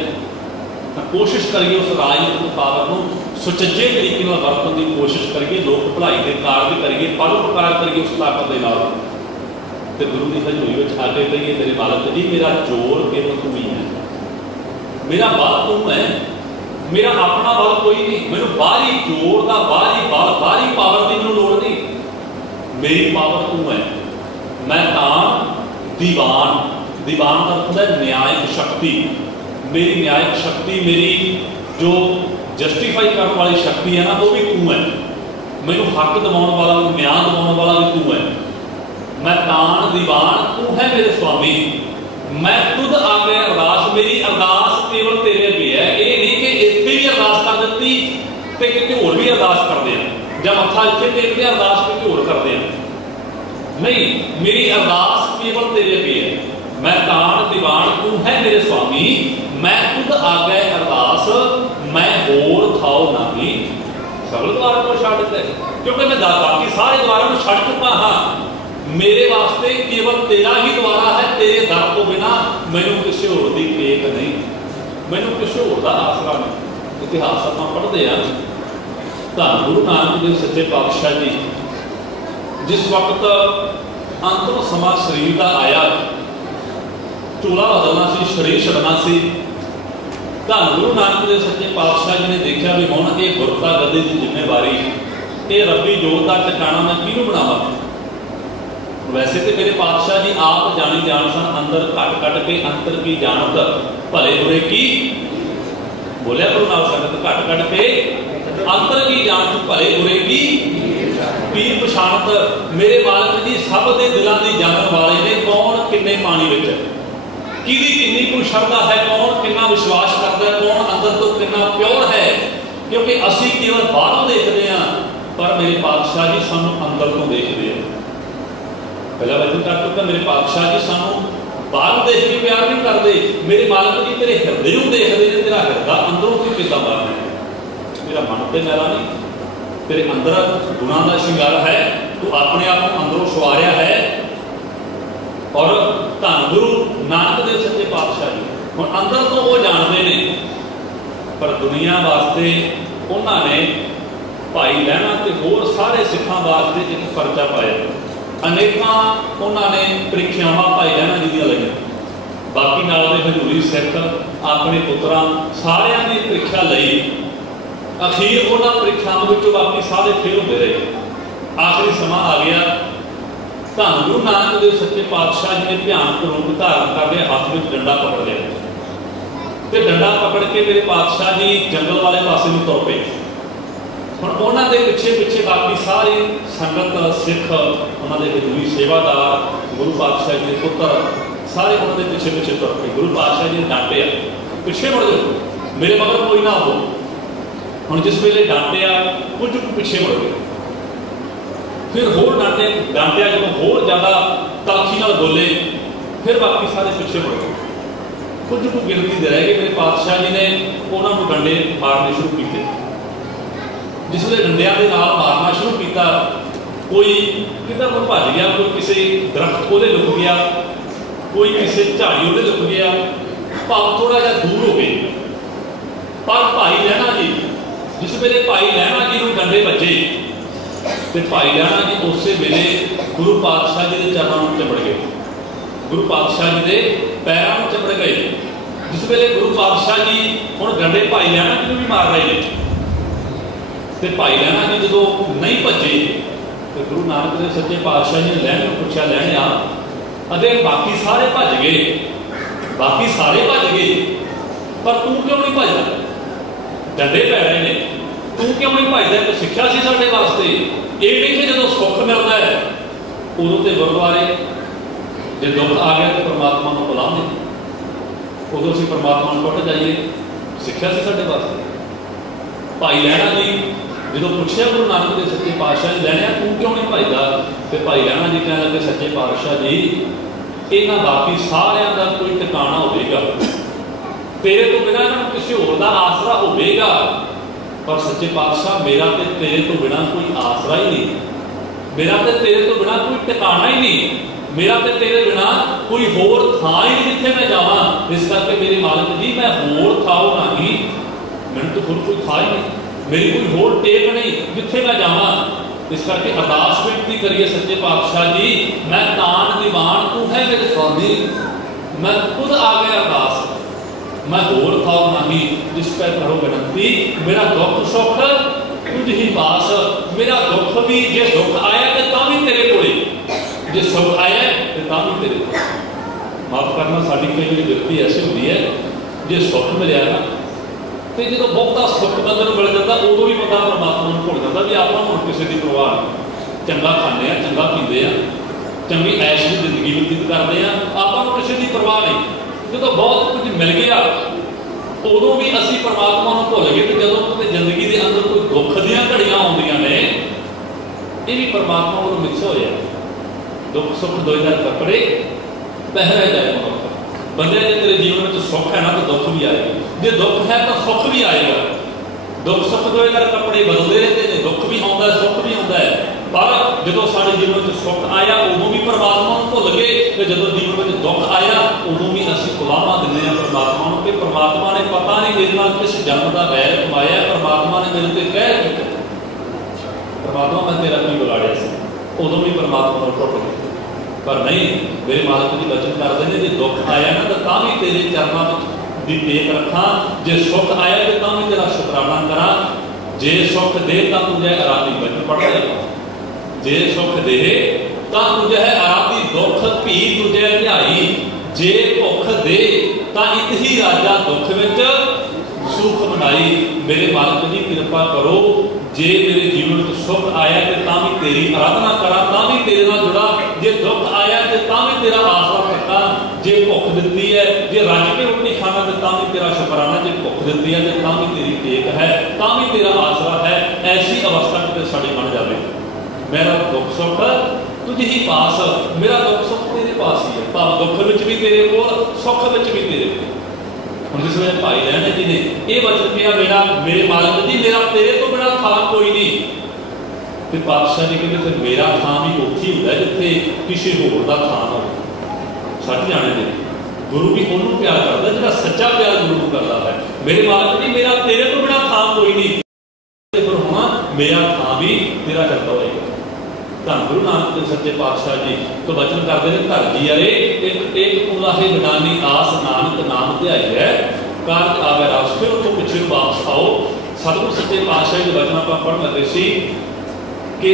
कोशिश करिए उस राजनीतिक पावर को सुचज्जे तरीके वरतन की कोशिश करिए, लोक भलाई के कार्य करिए, परोपकार करिए उस ताकत के नाल, ते गुरु की हजूरी में आगे कहिए, मेरे मालिक जी मेरा जोर केवल तू ही है, मेरा बल तू है, मेरा अपना बल कोई नहीं, मैनू बाहरी जोर का बाहरी पावर की मैनू लोड़ नहीं, मेरी पावर तू है। मैं तान दीवान, दीवान का अर्थ है न्यायिक शक्ति, मेरी न्यायिक शक्ति, मेरी जो जस्टिफाई करने वाली शक्ति है ना, वो भी तू है। मैनू हक दिवाने वाला, न्याय दिवाने वाला भी तू है। मैं तान दीवान तू है मेरे स्वामी, मैं खुद आ गया अरदास, मेरी अरदास केवल तेरे अगे है। ये नहीं कि इत्थे भी अरदास कर दी तो कितने होर भी अरदास करते हैं, जब मत्था इत्थे टेकते अरदास कितने होर करते हैं, नहीं मेरी अरदास केवल तेरे अगे है। मैं तान दीवान तू है मेरे स्वामी, मैं खुद आ गए अरदास, मैं होर थाओ नहीं। सगल द्वारा को छड्ड दिता, क्योंकि मैं बाकी सारे द्वारा को छड्ड चुका हाँ, मेरे वास्ते केवल तेरा ही द्वारा है, तेरे दर तो बिना मैनू किसी होर दी टेक नहीं, मैनू किसी होर दा आसरा नहीं। इतिहास आप पढ़ते हैं, धन गुरु नानक देव सच्चे पातशाह जी जिस वक्त अंतिम समा शरीर का आया, चूल्हा बदलना सी, शरीर छड्डना सी, धन गुरु नानक देव सच्चे पातशाह जी ने देखा भी हुण ये गुरता गद्दी की जिम्मेवारी ये रब्बी जोत का ठिकाना मैं किहनूं बनावां। वैसे तो मेरे पातशाह जी आप जानी जान सन, अंदर कट कट के अंतर की जानत भले बुरे की, बोलिया गुरु नानक संगत, कट कट के अंतर की जानत भले बुरे की पीर पछाणत। मेरे मालिक जी सब के दिलों की जानने वाले ने, कौन किन्ने पानी विच किहदी किन्नी कोई शरधा है, कौन कितना विश्वास करता है, कौन अंदर तो कितना प्योर है। क्योंकि असी केवल बाहरों देखते हैं पर मेरे पातशाह जी सानू अंदर तो देखते हैं। पहला वचन कर चुका, मेरे पातशाह जी सानू बाहर देख के प्यार नहीं करते, मेरे मालिक जी तेरे हृदय को देखते हैं, तेरा हृदय अंदरों की कितना बाहर है, मेरा मन तो मैला नहीं, तेरे अंदर गुणों का श्रृंगार है, तू अपने आप को अंदरों सवारिया है। और धन गुरु नानक देव सच्चे पातशाह जी हुण अंदर तो वो जानते हैं, पर दुनिया वास्ते उन्होंने भाई लहणा ते होर सारे सिखां वास्ते एक परचा पाया। अनेकों उन्होंने परीक्षावां भाई लहणा जी दी लईआं, बाकी नाल दे हजूरी सिख अपने पुत्रां सारियां दी परीक्षा लई। अखीर उन्होंने परीक्षावां विचों बाकी सारे फेल होते रहे। आखिरी समा आ गया, धन गुरु नानक देव सच्चे पातशाह जी ने भयानक रूप धारण करके हाथ में डंडा पकड़ लिया, तो डंडा पकड़ के मेरे पातशाह जी जंगल वाले पासे में तुर पे। हुण उन्हां दे पिछे पिछे बाकी सारी संगत सिख, उन्होंने हजूरी सेवादार, गुरु पातशाह जी के पुत्र सारे उन्होंने पिछे पिछे तुर पे। गुरु पातशाह जी ने डांटिया, पिछे मुड़ जाओ, मेरे मगर कोई ना हो। हुण जिस वेले डांटिया कुछ पिछे मुड़ गए, फिर होर डांटिया जो होर ज़्यादा तलखी नाल बोले, फिर बाकी सारे पिछे मुड़ गए। कुछ कुछ गिनती दे रह गए। मेरे पातशाह जी ने उन्होंने डंडे मारने शुरू किए। जिसले डंडिया के नाल मारना शुरू किया, कोई किधर को भज गया, कोई किसी दरख्त कोले लुक गया, कोई किसी झाड़ी ओले लुक गया, भाव थोड़ा जा दूर हो गए। पर भाई लहणा जी, जिस वेले भाई लहणा जी को डंडे बजे तो भाई लहणा जी उस वेले गुरु पातशाह जी के चरणों में चिमड़ गए, गुरु पातशाह जी के पैरों में चिमड़ गए। जिस वेले गुरु पातशाह जी हुण डंडे भाई लहणा जी भी मार रहे हैं, तो भाई लहणा जी जो नहीं भजे तो गुरु नानक देव सच्चे पातशाह जी ने लहणे को पूछा, लहणिया अरे बाकी सारे भज गए, बाकी सारे भज गए, पर तू क्यों नहीं भजदा? डंडे पै रहे ने, तू क्यों नहीं भजदा? तो सिक्ख्या सी साडे वास्ते ये नहीं कि जो सुख मिलता है उदों तो गुरुद्वारे, जो दुख आ गया तो परमात्मा को बुलाने, उदों असीं परमात्मा को टुट जाइए, सिक्ख्या सी साडे वास्ते। भाई लहणा जी जो पूछया गुरु नानक देव सच्चे पातशाह जी, लहणिया तू क्यों नहीं भजदा? तो भाई लहणा जी कहने लगे, सच्चे पातशाह जी इन्हां बाकी सारियां दा कोई ठिकाना होवेगा, तेरे तो बिना इन्हां नूं किसी होर दा आसरा होवेगा, पर सच्चे पातशाह मेरा तो तेरे तो बिना कोई आसरा ही नहीं, मेरा तो तेरे तो बिना कोई ठिकाना ही नहीं, मेरा तो तेरे बिना कोई होर थां ही नहीं जिथे मैं जावां। इस करके मेरे मालिक जी मैं होर थाओ नहीं, मैंने तो होर कोई था ही नहीं, मेरी कोई होर टेक नहीं जिथे मैं जावां। इस करके अरदास बेनती करिए सच्चे पातशाह जी, मैं तान दीवान तू है मेरे स्वामी, मैं खुद आ गया अरदास, मैं होर थाओ नहीं, जिस पर करो विनती, मेरा दुख सुख तुझ ही पास। मेरा दुख भी जे दुख आया तो तां भी तेरे कोले, जे सुख आया तो तां भी तेरे कोले। माफ करना, साडी कई बार व्यक्ति ऐसी होती है, जे सुख मिलया ना तो जो बहुता सुख बंदे मिल जाता उदों भी बंदा परमात्मा को भुल जाता भी आप हम किसी की परवाह नहीं, चंगा खाने, चंगा पीते हैं, चंगी ऐश की जिंदगी व्यतीत करते हैं, आपको किसी की परवाह नहीं। जो बहुत कुछ मिल गया उदों भी असी परमात्मा को भुल गए, तो जो जिंदगी के अंदर कोई दुख दियां घड़ियां आउंदियां ने, ये भी परमात्मा को मिक्स हो जाए। दुख सुख दो हजार कपड़े पहरा जाए मनुख बंदे, तेरे जीवन में सुख है ना तो दुख भी आएगा, जो दुख है तो सुख भी आएगा। दुख सुख दो हजार कपड़े बदलते रहते हैं, दुख भी आता है सुख भी आता है, पर जो सारे जीवन में सुख आया उदों भी परमात्मा को भुल गए, तो जो जीवन में दुख आया उदों भी असीं गुलामा दिंदे हां परमात्मा को कि परमात्मा ने पता नहीं मेरे नाल किस जन्म का वैर कमाया, परमात्मा ने मेरे ते कह दिता, परमात्मा मैं तेरा की बिगाड़िया सी, उदों भी परमात्मा को टुट गए। पर नहीं, मेरे मालिक जी वचन करते हैं, जो दुख आया ना तो भी तेरे चरणों में दी टेक रखा। जे सुख आया तो तां भी तेरा शुकराना करा। जे सुख दे तां तुझे आराधी बचन पढ़ देगा। जे सुख दे तां तुझे आराधी दुख भी तुझे ध्याई। जे भुख दे तां इत ही राजा दुख विच सुख बनाई। मेरे मालिक जी कृपा करो, जे मेरे जीवन में सुख आया तो तां भी तेरी आराधना करा, तां भी तेरे नाल जुड़ा। जे दुख आया तो तां भी तेरा आसरा रखा। जे भुख दिती है, जे रज के रोटी खाना तो तां भी तेरा शुकराना। जे भुख दिती है तो तां भी तेरी टेक है, तां भी तेरा आसरा है। ऐसी अवस्था कितने साड़ी बन जाए। मेरा दुख सुख तुझे ही पास, मेरा दुख सुख तेरे पास ही है। भाव दुख विच भी तेरे कोल, सुख विच भी तेरे कोल। हम जिस वे भाई लहने जी ने यह वचन किया, मेरा मेरे मालिक जी मेरा तेरे तो बिना थां कोई नहीं। तो पातशाह जी कहते फिर मेरा थां भी उत्थे ही होंदा जिथे किसी होर दा थां हो। सच जाने दे गुरु भी उन्होंने प्यार करता जिहड़ा सच्चा प्यार गुरु को करता है। मेरे मालिक जी मेरा तेरे तो बिना थां कोई नहीं। फिर हुण मेरा थां भी तेरा करता होएगा। धन गुरु नानक देव सच्चे पातशाह जी तो वचन करते हैं, घर जी अरे एक उलाहे बिनानी आस नानक नाम ध्याई है, कार आवे रास। फिर उतो पिछे वापस आओ। सतगुरु सच्चे पातशाह के वचन आप पढ़ लगे सी कि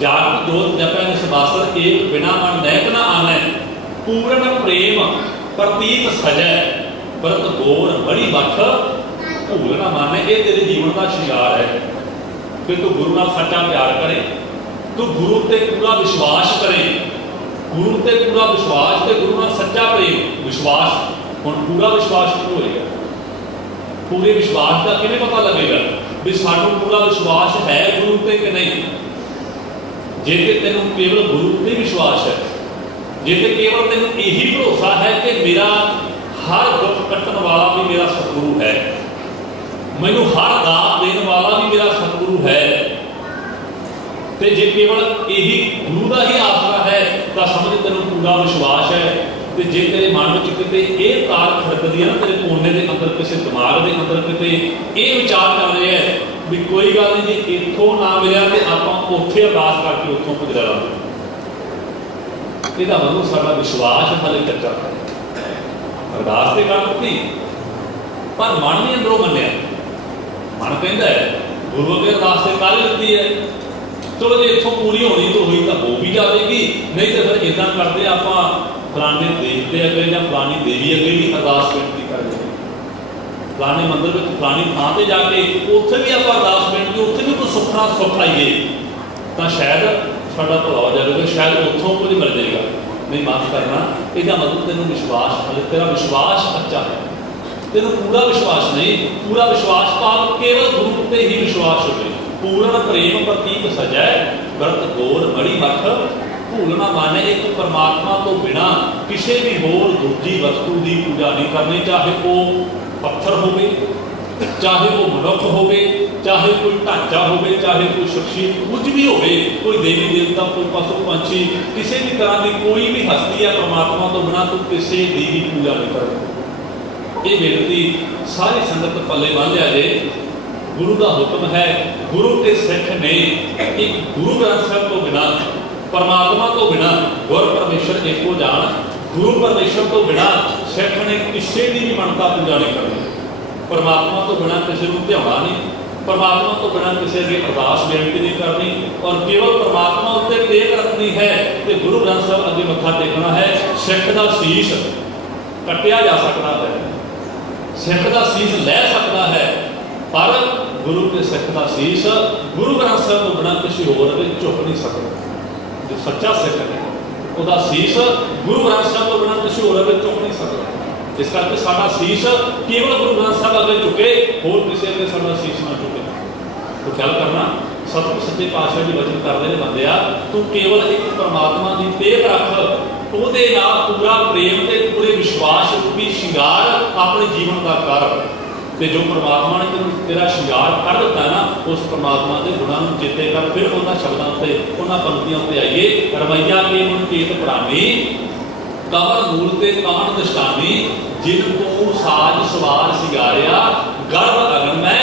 जात जोत जपै निसबासर, एक बिना मन नैक न आनै, पूर्ण प्रेम प्रतीत सजै, परत गोर बड़ी बठ भूल न माने। ये तेरे जीवन का शिंगार है। फिर तू गुरु नाल सच्चा प्यार करे, तू गुरु ते पूरा विश्वास करे, गुरु ते पूरा विश्वास ते गुरु नाल सच्चा प्रेम विश्वास। हुण पूरा विश्वास क्यों होएगा? पूरे विश्वास का किवें पता लगेगा भी सानू पूरा विश्वास है गुरु ते कि नहीं? जे ते तैनूं केवल गुरु ते विश्वास है, जे ते केवल तैनूं यही भरोसा है कि मेरा हर दुख कट्टण वाला भी मेरा सतगुरु है, मैनूं हर दात देण वाला भी मेरा सतगुरु है, तो जे केवल यही गुरु का ही आसरा है तो समझ तेन पूरा विश्वास है। तो जे तेरे मन में कितने ये तार खड़कती है ना, तेरे कोने के अंदर किसी दिमाग के अंदर कितने ये विचार कर रहे हैं भी कोई गल नहीं, जे इतों ना मिला तो आप उत्थे अरदास करके उत्थों गुजरा लांगे। यदा मतलब साडा विश्वास हाले कच्चा है। अरदास तो कर दी पर मन नहीं अंदरों मन्निया। मन कहता है गुरु अगे अरदास तो कर दी है, चलो जो इतों पूरी होनी तो हुई तो हो भी जाएगी, नहीं तो फिर इदा करते आप फलाने देवते अगे या फलानी देवी अगे भी अरदास बेनती कर देंगे। फलाने मंदिर में फलानी थां पर जाके उत्थे भी आप अरदास बेनती, उत्थे भी कोई सुखना सुख आइए तो शायद साडा भला हो जाएगा, शायद उत्थों कुछ मिल जाएगा। नहीं माफ करना, इसका मतलब तेन विश्वास, तेरा विश्वास कच्चा है, तेन पूरा विश्वास नहीं। पूरा विश्वास पाल केवल गुरु पर ही विश्वास हो। पूर्ण प्रेम प्रतीक सजै, व्रत गोर बड़ी बठ भूल न माने। एक परमात्मा तो बिना किसी भी होर दूजी वस्तु की पूजा नहीं करनी, चाहे वो पत्थर हो, चाहे वो मनुख हो, चाहे कोई ढांचा हो, चाहे कोई शख्सियत कुछ भी हो, कोई देवी देवता, कोई पशु पंछी, किसी भी तरह की कोई भी हस्ती है परमात्मा तो बिना तो किसी की भी पूजा नहीं करनी। ये बेनती सारी संगत पल्ले बन लिया जे। गुरु का हुक्म है, गुरु के सिख ने एक गुरु ग्रंथ साहब तो बिना, परमात्मा तो बिना, गुर परमेश्वर एको जान, गुरु परमेश्वर तो बिना सिख ने किसी की भी मनता पूजा नहीं करनी। परमात्मा तो बिना किसी को ध्याना नहीं, परमात्मा तो बिना किसी की अरदास बेनती नहीं करनी, और केवल परमात्मा उत्ते टेक रखनी है। तो गुरु ग्रंथ साहब अगे मत्था टेकना है। सिख का शीश कटिया जा सकता है, सिख का शीश लै सकता है, पर गुरु के सिख का शीश गुरु ग्रंथ साहब तो बिना किसी होर अगे झुक नहीं सकता। जो सच्चा सिख है उसका शीश गुरु ग्रंथ साहब तो बिना किसी होर अगे झुक नहीं सकता। इस करके साडा शीश केवल गुरु ग्रंथ साहब अगे झुके, होर किसी अगे साडा शीश ना झुके। तो ख्याल करना, सतगुरु सच्चे पातशाह जी वचन करते हैं, बंदिया तू केवल एक परमात्मा की टेक रख, ਉਹਦੇ ਨਾਲ पूरा प्रेम ते पूरे विश्वास रूपी शिंगार अपने जीवन का कर। तो जो परमात्मा ने तेन तेरा शिंगार कर दिता है ना, उस परमात्मा के गुणों को चेते कर। फिर उन्होंने शब्दों से उन्होंने पंक्तियों पर आइए। रवैया के मन केत प्राणी, कमर मूल ते कान दृष्टानी, जिनको साज सवार सिंगारिया, गर्भ अगन में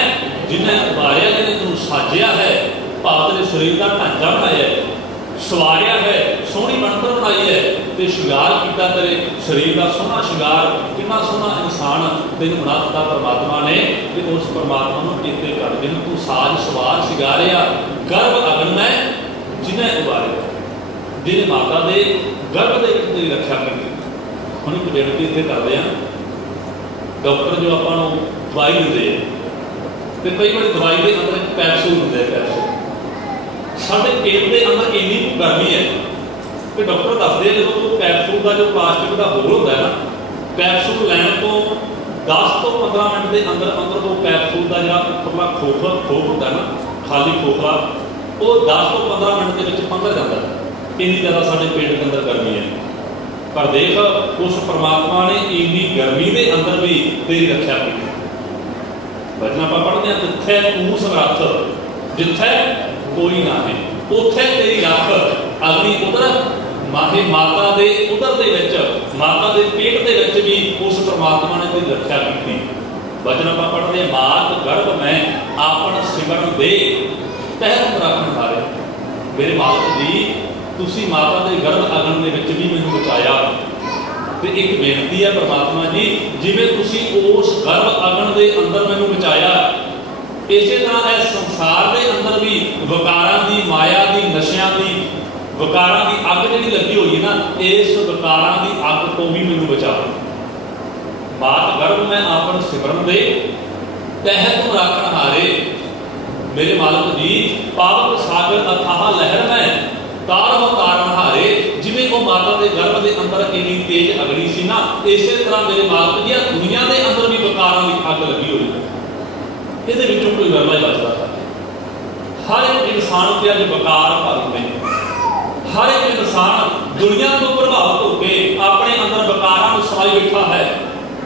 जिन्हें उबारिया, जिन्हें तेन साजिया है, भाव तेरे शरीर का ढांचा बनाया है, सवारिया है, सोहनी बनतर बनाई है, तो श्रृंगार किया तेरे शरीर का सोहना श्रृंगार, कितना सोहना इंसान तेन बना दिता परमात्मा ने। तो उस परमात्मा को चेते कर, जिन्हें तू साज सवार सिगारिया, गर्भ अगन में जिन्हें उबारिया, जिन्हें माता के गर्भ के तेरी रक्षा की। हम एक बेनती इतने करते हैं, डॉक्टर जो आपको दवाई देंगे तो कई बार दवाई के अंदर एक कैप्सूल होंगे, कैप्सूल साढ़े पेट के अंदर इन्नी गर्मी है कि डॉक्टर दसते हैं जो कैप्सूल का जो प्लास्टिक का होल होता है ना, कैप्सूल लैन तो 10 तो 15 मिनट के अंदर अंदर वो कैप्सूल का जो अपना खोखला खोख होता है ना, खाली खोखला, वो 10 तो 15 मिनट के अंदर जाता है। इन्नी ज़्यादा साढ़े पेट के अंदर गर्मी है, पर देख उस परमात्मा ने इन्नी गर्मी के अंदर भी तेरी रक्षा की। वचन आप पढ़ते हैं, जिथे तू समर्थ, जिथे कोई ना है उथे तेरी रख अग्नि उधर माहे माता दे उधर दे विच, माता दे पेट दे विच भी उस परमात्मा ने तेरी रक्षा की। वचन आप पढ़ते हैं, मात गर्भ में आपन सिमरन दे तहत रखन हारे। मेरे मालक जी तुसी माता दे गर्भ अगन दे विच भी मैनूं बचाया। तो एक बेनती है परमात्मा जी, जिवें तुसी उस गर्भ अगन दे अंदर मैनूं बचाया, इसे तरह इस संसार के अंदर भी विकारां दी, माया की, नशियां की, विकारां की अग जी लगी हुई है ना, इस विकारां की अग तो भी मैनूं बचा। मात गर्भ में आपन सिमरन दे तहत राखण हारे। मेरे मालक जी पावक सागर अथाह लहर में तारह तारण हारे। जिवें वो माता के गर्भ के अंदर इन्नी तेज अग्नि सी ना, इस तरह मेरे मालक जी दुनिया के अंदर भी विकारां की अग लगी हुई है। ये कोई गरला बचता था। हर एक इंसान के अज विकार भर ने, हर एक इंसान दुनिया को प्रभावित होकर अपने अंदर विकारां समाई बैठा है।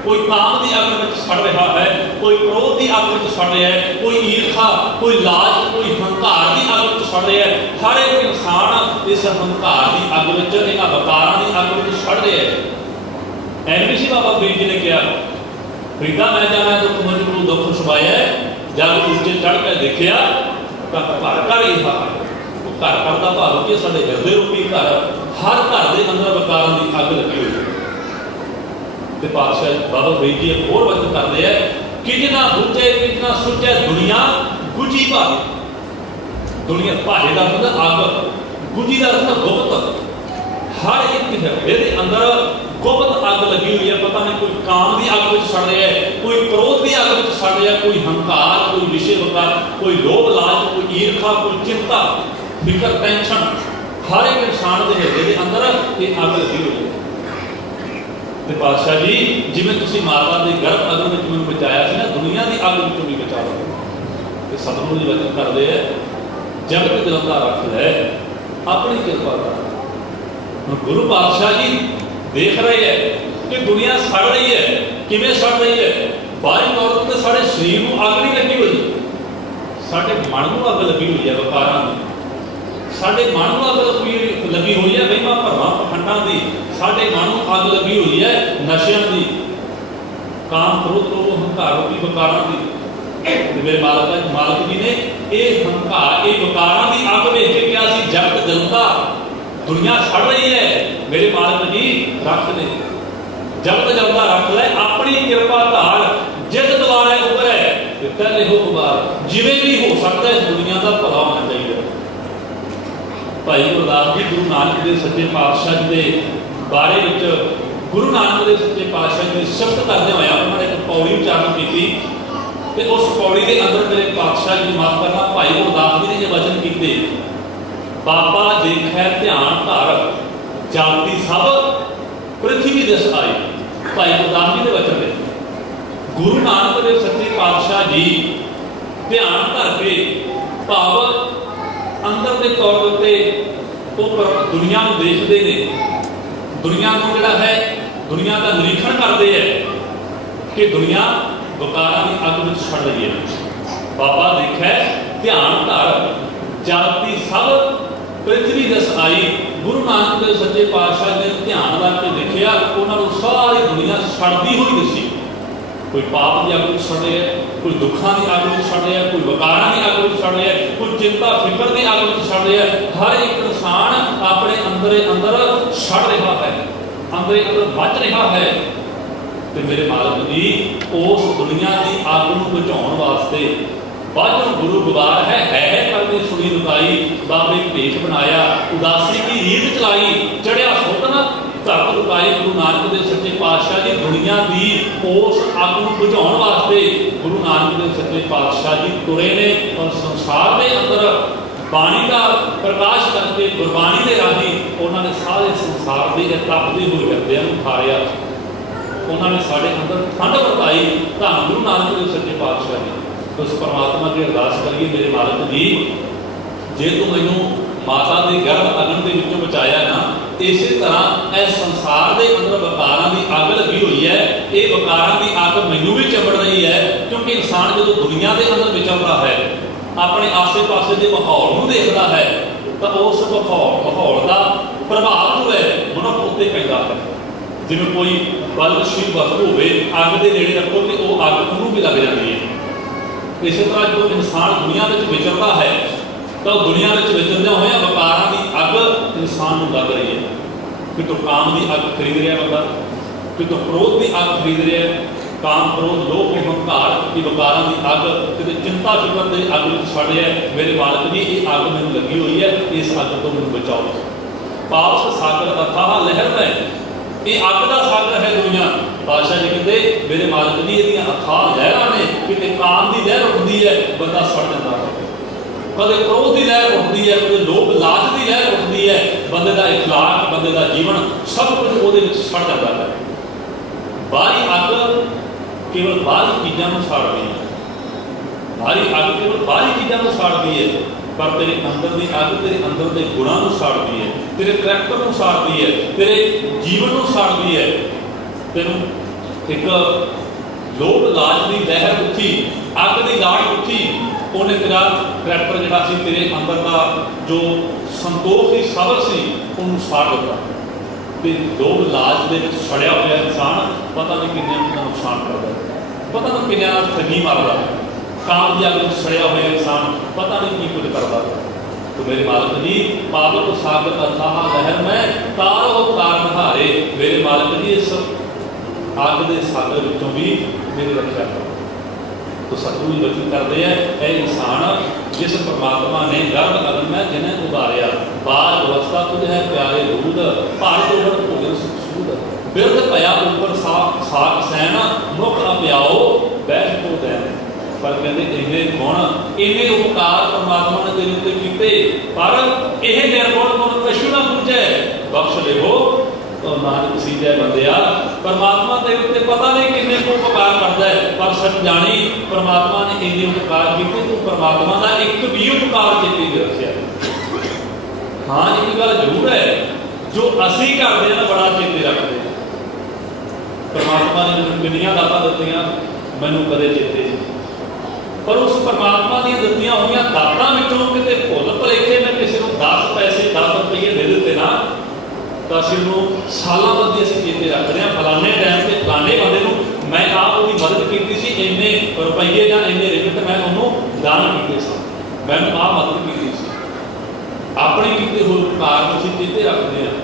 कोई काम की अग में सड़ रहा है, कोई क्रोध की अग में सड़ रहा है, कोई ईर्खा, कोई लाज, कोई हंकार की अग में सड़ रहा है। हर एक इंसान इस हंकार की अग में, इन्हां विकारां की अग में सड़ रहा है। एमबीसी बाबा फरीद जी ने कहा, फरीदा मैं जाना दुख मुझ को दुख छुपाया, जब ऊंचे चढ़ के देखिया तो घर घर ही था। घर घर का भाव कि साढ़े हृदय रूपी घर, हर घर के अंदर विकारां की अग लगी हुई है। तो पातशाह बाबा फरीद जी एक होर वचन करते हैं, कितना बुझे कितना सुचे दुनिया गुजी भावे। दुनिया भावे का मतलब अग, गुजी का मतलब गुप्त। हर एक हृदय के अंदर गुप्त अग लगी हुई है। पता नहीं कोई काम की अग में सड़ रहा है, कोई क्रोध की अग में सड़ रहा है, कोई हंकार, कोई विषय विकार, कोई लोभ लाज, कोई ईर्खा, कोई चिंता, फिक्र, टेंशन। हर एक इंसान के हृदय के अंदर ये अग लगी हुई है। तो पातशाह जी जिवें तुसीं माता के गर्भ अग में मैनूं बचाया सी ना, दुनिया की अग में भी बचा लो। तो सतगुरु जी वचन करते हैं, जगत जलंदा रख लै अपनी कृपा कर। गुरु पातशाह जी देख रहे हैं कि दुनिया सड़ रही है, किवें सड़ रही है। बाहरी तौर पर साढ़े शरीर में अग नहीं लगी हुई, साढ़े मन में अग लगी हुई है विकारां की। साढ़े मन में अग लगी हुई है वहमां भरमां पखंडां की। साढ़े मन में अग लगी हुई है नशियां की, काम क्रोध लोभ हंकार रूपी विकारां की। मेरे मालक जी ने यह हंकार, ये विकारां की अग वेख के क्या सी, जगत जलदा, दुनिया सड़ रही है। मेरे मालक जी रख ले, जगत जलदा रख ले अपनी कृपा धार, जित द्वारा उभरे पहले हो उबार। जिवें भी हो सकता है दुनिया का भला होना चाहिए। भाई गुरदास जी गुरु नानक देव सच्चे पातशाह जी के बारे में, गुरु नानक देव सच्चे पातशाह जी की सिफत करते हुए उन्होंने एक पौड़ी उच्चारण की। तो उस पौड़ी के अंदर मेरे पातशाह जी माफ करना, भाई गुरदास जी ने ये वचन किए, बाबा देखै ध्यान धर जाति सब पृथ्वी दस आई। भाई गुरदास जी के वचन है, गुरु नानक देव सच्चे पातशाह जी ध्यान धर के भाव अंदर के तौर पर दुनिया को देखते हैं, दुनिया को जोड़ा है, दुनिया का निरीक्षण करते हैं कि दुनिया विकारां की अग में सड़ रही है। बाबा देखै ध्यान धर जाति सब पृथ्वी दस आई। गुरु नानक देव सच्चे पातशाह ने ध्यान ला के देखिया, उन्होंने सारी दुनिया सड़ती हुई दसी। कोई पाप की अग में सड़ रहा है, कोई दुखों की अग में सड़ रहा है, कोई वकारां की अग में सड़ रहा है, कोई चिंता फिक्र की अग में सड़ रहा है। हर एक इंसान अपने अंदर अंदर सड़ रहा है, अंदर बच रहा है। तो मेरे मालिक जी उस दुनिया की अग को बुझाउण वास्ते बादों गुरु गुबार है करके सुनी लुकाई, बाबे भेष बनाया, उदासी की रीत चलाई, चढ़िया सुतना धरत लुकाई। गुरु नानक देव सच्चे पातशाह जी दुनिया की उस अग को बुझाउण वास्ते गुरु नानक देव सच्चे पातशाह जी तुरे ने और संसार के अंदर बाणी का प्रकाश करके गुरबाणी के राही उन्होंने सारे संसार के तपते हुए हृदय को उठाया। उन्होंने साढ़े अंदर ठंड वरताई। धन गुरु नानक देव सच्चे पातशाह जी उस परमात्मा की अरदास करिए, मेरे मालिक जी जे तू मैनू माता के गर्भ अगन के विचों बचाया ना, इस तरह इस संसार के अंदर वकारां की अग लगी हुई है। ये वकारां की अग मैनू भी चिमड़ रही है, क्योंकि इंसान जो दुनिया के अंदर विचरता है, अपने आसे पासे के माहौल को देखता है, तो उस माहौल का प्रभाव जो है मनुख उत्ते पैंदा है। जिवें कोई बलशील वस्तु हो अग के नेड़े रखो तो वह अग उन्होंने भी लग जाती है। इस तरह जो इंसान दुनिया में विचरता है तो दुनिया में विचरदे हुए वकारां की अग इंसान को लग रही है। कितों काम की अग खरीद रहा बंदा, कितों क्रोध की अग खरीद रहा है, काम क्रोध लोभ हंकार की वकारां की अग, कितने चिंता फिक्र के अग में सड़ रहा है। मेरे मालिक जी ये अग मैंने लगी हुई है, इस अग तो मैंने बचाओ। पाप सागर अथाह लहर है, ये अग का सागर है दुनिया। पातशाह जी कहते मेरे मालिक जी ये अथाह लहर ने, कितने काम की लहर उठती है बंदा सड़ जाता है, कदे क्रोध की लहर उठती है, कदे लोभ लालच की लहर उठती है, बंदे का इखलाक बंदे का जीवन सब कुछ वो सड़ जाता है। बाहरी अग केवल बाहरी चीज़ों को साड़ती है, बाहरी अग केवल बाहरी चीज़ों को साड़ती है, पर तेरे अंदर की अग तेरे अंदर के गुणों को साड़ती है, तेरे करैक्टर को साड़ती है, तेरे जीवन को साड़ती है। तेन एक लोभ लालच की लहर उठी, अग की लाट उठी, उन्हें तेरा करैक्टर जोड़ा सी तेरे अंदर का जो संतोष सी सबर सी उन्होंने साड़ दिता। तो लोभ लालच के सड़िया हुआ इंसान पता नहीं किन्ने नुकसान करता है, पता नहीं किन्ने ठगी मारता है। काम की अग सड़िया हुआ इंसान पता नहीं की कुछ करता है। तो मेरे मालिक जी पावक सागर अथाह लहर में तारो कारण हारे, मेरे मालिक जी इस अग के सागर विचों भी मेरी रक्षा करो। तो सतगुरु बचन करते हैं यह इंसान जिस परमात्मा ने गर्भ अगन में जिन्हें उबारिया, बाल अवस्था तुझ है प्यारे दूध, भार उपर भोजन सूद, बिरध पया ऊपर साक सैन, मुख अप्याओ बैठ को दैन। पर कहते इन्ने गुण इन्ने उपकार परमात्मा ने तेरे उत्ते कीते, पर यह निर्गुण गुण कछु ना पूछे, बख्श देवो तो नानक सीधे बंदिया। परमात्मा के उत्ते पता नहीं किन्ने को उपकार करता है, पर सच जानी परमात्मा ने इन्ने उपकार किए, तो परमात्मा का एक भी उपकार चेते नहीं रखा। हाँ एक गल जरूर है जो असी करते हैं बड़ा चेते रखते हैं। परमात्मा ने मैंने किनिया दातां दित्तियां मैनू कदे चेते नहीं, पर उस परमात्मा दी दित्तियां होईयां दातां विचों किते भुल भुलेखे मैं किसी को 10 पैसे 10 रुपये दे दिते ना, तो असं सालों बदी अं चेते रखते हैं। फलाने टाइम से फलाने बंदे को मैं आप वो मदद की सी, इन्ने रुपये या इन्ने रिमिट मैं उन्होंने दान किए सन, मैं आप मदद की सी। अपनी की हुई उपकार असीं चेते रखते हैं,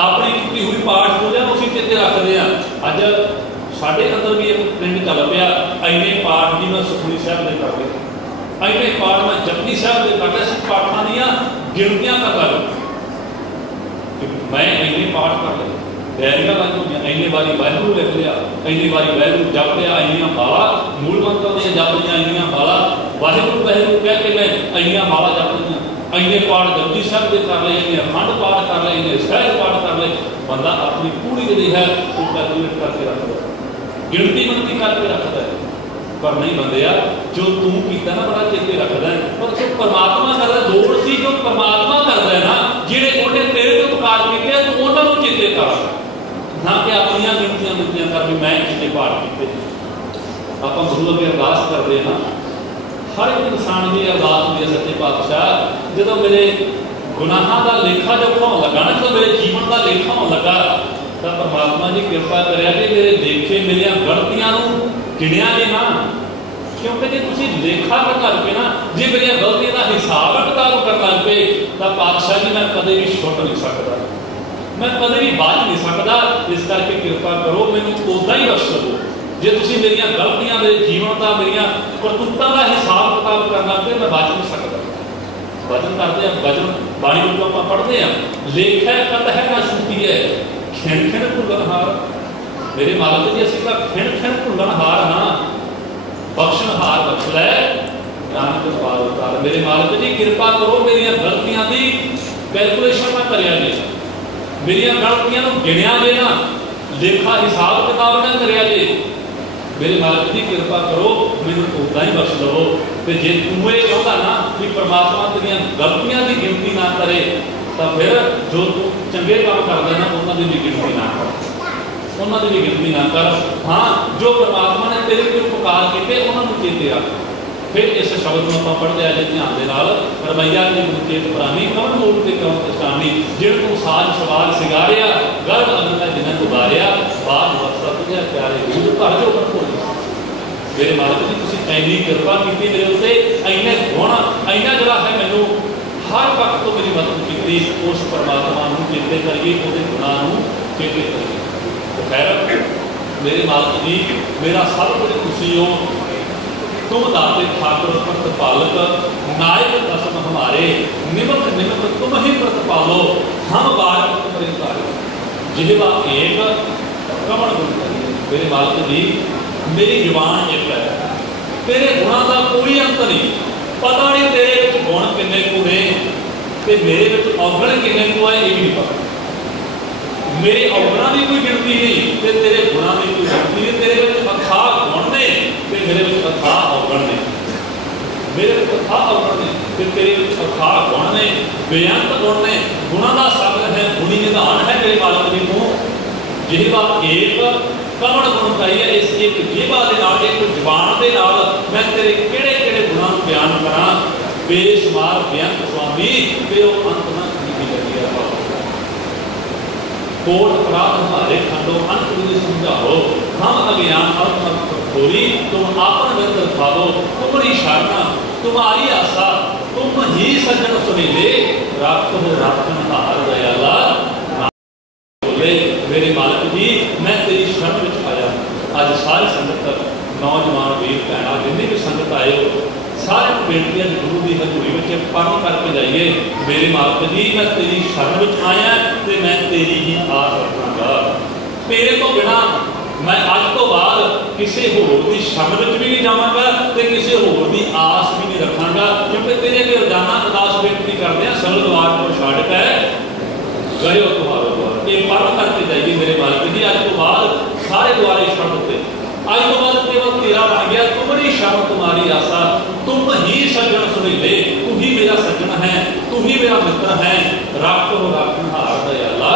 अपनी की हुई पाठ पूजा असीं चेते रखते हैं। अज साढ़े अंदर भी एक ट्रेंड चल पाया, इन्ने पाठ जी मैं सुखमनी साहब के करते, इन्ने पाठ मैं जपजी साहब के करते, सिर्फ पाठों दी गिनतियां कर लग, मैं इन्ने पाठ कर ले डायरिया लग गई, इन्ने बारी वाहगुरू लिख लिया, इन्नी बारी वाहगुरू जप लिया, इन्नियां माला मूल मंत्र दी जप लिया, इन्नियां माला वाहगुरू वाहगुरू कह के मैं इन्नियां माला जप लिया, इन्ने पाठ जपजी साहब के कर ले, इन्ने अखंड पाठ कर ले, इन्ने सहज पाठ कर ले। बंदा अपनी पूरी जी है वो कैलकुलेट करके रखता है, गिनती गिनती करके रखता है, पर नहीं बंदे जो तू किया ना बड़ा चेते रखता है। पर जो परमात्मा करता दौड़ सी जो परमात्मा करता है ना, जेडे उन्हें तेरे तो उपकार किए तो उन्होंने चेते कर, ना कि अपन गिनतियां मिलतियां कर भी मैं कितने पाठ किए। आप गुरु अगे अरदास करते हैं, हर एक इंसान की अरदास होती है सच्चे पातशाह जो मेरे गुनाहों का लेखा जो होने लगा ना, जो मेरे जीवन का लेखा होने लगा, तो परमात्मा जी कृपा करिया जी मेरे देखे मेरिया गलतियां गिणिया जी ना, क्योंकि जो तुम लेखा कर के ना जे मेरिया गलतियों का हिसाब किताब कर लग पे तो पातशाह जी मैं कदे भी छुट नहीं सकता, मैं कदे भी बच नहीं सकता। इस करके कृपा करो मैनू उदा ही बख्श दो। जे तुम मेरिया गलतियां मेरे जीवन का मेरिया करतूतों का हिसाब किताब करना पे मैं बच नहीं सकता। वचन करते हैं, वचन बाणी को आप पढ़ते हैं, लेखा कद है ना छुट्टी है खिण खिण भुलनहार। मेरे मालिक जी असं तो खिण खिण भुलनहार हाँ, बख्शनहार बख्श लै नानक पार उतार। मेरे मालिक जी कृपा करो मेरिया गलतियां की कैलकुलेशन ना करिया जे, मेरिया गलतियां गिणिया जे ना, लेखा हिसाब किताब ना करिया जे। मेरे मालिक जी कृपा करो मैनू उदा ही बख्श लवो। तो जे तू ये चाहता ना कि परमात्मा तेरिया गलतियां की गिनती ना करे तो फिर जो तू चंगे काम करता ना उन्होंने भी गिनती ना कर, उन्होंने भी गिनती ना कर। हाँ जो परमात्मा ने तेरे को पुकार किए उन्होंने चेते रख। फिर इस शब्द को आप पढ़ते हैं ध्यान के नाल, रवैया की मुचेत प्राणी कौन मूल के कौन पछाणी, जिन तू साज सवाल सिगारिया गर्भ अग्नि जिन्हें गुबारिया बाद वरसा तुझे प्यारे दूध घर जो पर भोल। मेरे मालिक जी तुम इन्नी कृपा की मेरे उत्ते, इन्ने गुण इन्ना जरा है मैनू हर वक्त तो मेरी मदद की। उस परमात्मा को चेते करिए, उसके गुणों को चेते करिए। तो खैर मेरे मालिक जी मेरा सब कुछ तुसी हो, तुम दाते ठाकुर प्रतिपालक नायक कसम हमारे, निमक निमक तुम ही प्रतिपालो हम बार परितारे। जिहवा एक कमण गुण करिए। मेरे मालिक जी मेरी जुबान एक है, तेरे गुणों का कोई अंत नहीं। पता नहीं तेरे गुण किन्ने को ने ते मेरे विच औगण किन्ने को है, ये भी नहीं पता। मेरे औगणों की कोई गिनती नहीं ते तेरे गुणों की कोई गिनती नहीं। तेरे विच अथाह गुण ने ते मेरे विच अथाह औगण ने, मेरे विच अथाह औगण ने ते तेरे विच अथाह गुण ने, बेअंत गुण ने। गुणों का सागर है, गुणी निधान है मेरे मालिक जी को। जिहवा एक कमण गुण चाहिए, इस एक जिहवा दे नाल एक जुबान दे नाल मैं तेरे किहड़े किहड़े गुणां नूं बयान करा। बेशुमार बेअंत स्वामी ते ओ अंत ना की लगी है। कोट अपराध हमारे खंडो अंत विधि समझाओ, हम अज्ञान अल्प थोड़ी तुम आपन विरद खाओ। तुम्हारी शरणा तुम्हारी आशा तुम ही सज्जन सुनीले, राखो राखन हार दयाला। मेरे मालिक जी मैं तेरी शरण में आया। अज सारी संगत नौजवान वीर भैन जिन्हें भी संगत आए हो सारे बेनती है गुरु की हजूरी में पानी करके जाइए। मेरे मालिक जी मैं तेरी शरण में आया तो मैं तेरी ही आस रखांगा। तेरे तो बिना मैं अज तो बाद किसी होर की शरण में भी नहीं जावांगा तो किसी होर की आस भी नहीं रखांगा, क्योंकि तेरे के रोजाना अरदास बेनती करते हैं सरल द्वार को छड़ के गए हो तुम्हारे द्वार। ये पाठ करके जाइए मेरे मालिक जी। अज तो बाद सारे द्वारे छड़ दिते, अज तो बाद केवल तेरा बन गया। तुम्हारी शरण तुम्हारी आशा तुम ही सज्जन सुनीले, तू ही मेरा सज्जन है, तू ही मेरा मित्र है। राखो राखनहार दयाला।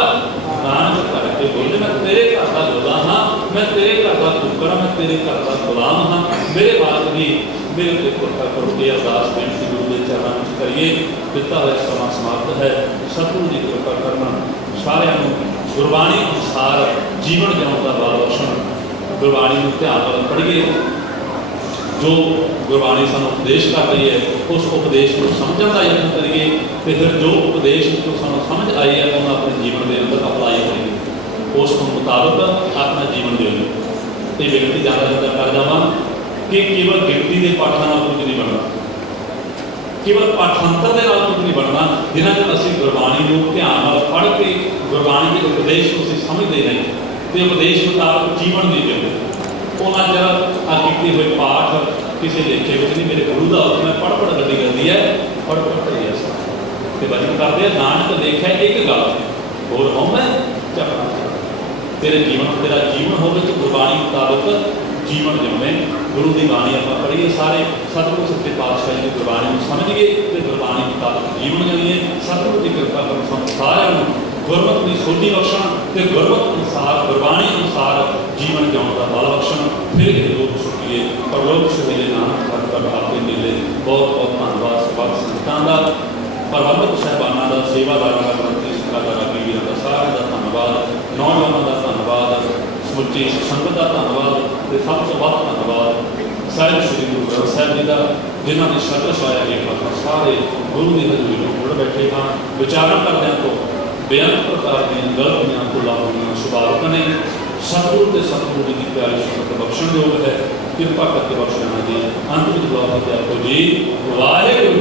नानक करके बोले मैं तेरे घर का जोड़ा हाँ, मैं तेरे घर का पुत्र हाँ, मैं तेरे घर का गुलाम हाँ। मेरे मालिक जी मेरे को कृपा करो। ये अरदास बेनती गुरु के चरणों में करिए। दिता हुआ समा समाप्त है। सतगुरु जी कृपा करना सारिਆਂ ਨੂੰ गुरबाणी अनुसार जीवन जिउਣ ਦਾ बल बख्शण। गुरबाणी ਨੂੰ ध्यान ਨਾਲ पढ़िए, जो गुरबाणी सानू उपदेश कर रही है उस उपदेश को समझने का यत्न करिए। तो फिर जो उपदेश जो सानू समझ आई है उन्हें अपने जीवन के अंदर अप्लाई करिए, उस मुताबिक अपना जीवन देइए। ये बेनती ज़्यादा ज़्यादा कर जावा कि केवल गिनती के पाठां नाल कुछ नहीं बनना, केवल पाठांतर के नाल कुछ नहीं बनना। जिन्हां चਿਰ ਅਸੀਂ गुरबाणी को ध्यान नाल पढ़ के गुरबाणी के उपदेश को ਅਸੀਂ समझते नहीं तो उपदेश मुताबिक जीवन नहीं देते, उन्हां चਿਰ आ कीते हुए पाठ किसी लेखे में नहीं। मेरे गुरु का मैं पढ़ गड्डी करती है, पढ़ करी है तो वचन करते हैं नानक देखा एक गल होर हो मैं चपना तेरे जीवन तेरा जीवन हो गुरबाणी मुताबिक जीवन जिम्मे। गुरु की बाणी आप पढ़िए, सारे सतगुरु सच्चे पातशाह की गुरबाणी को समझिए तो गुरबाणी मुताबिक जीवन जीए। सतगुरु की कृपा करो सारे गुरमत की सोझी बख्शण तो गुरमत अनुसार गुरबाणी अनुसार जीवन जिउण का बल बख्शण। फिर ये लोग सुखीए परलोक सुखीए नानक हर आपके मेले। बहुत बहुत धन्यवाद सब संगतां का, प्रबंधक साहिबाना का, सेवादारां का, मंत्री सरकारां का, बीबीआं का, सारिआं दा धन्यवाद। नौजवानों का धन्यवाद, समुची संगत का धन्यवाद, तो सब तो वध धन्यवाद साहिब श्री गुरु ग्रंथ साहिब जी का, जिन्हों ने शब्द छाया एक सारे गुरु की हजूरी में जुड़ बैठे हाँ। विचारण करदे तो बेअंत प्रकार दी गलतियां भुलां सुभावक ने सतगुरु के सतगुरु जी की प्यारी संगत बख्शण योग है, कृपा करके बख्श लेना जी। अंत में दुआ करके आपको जी वाहिगुरू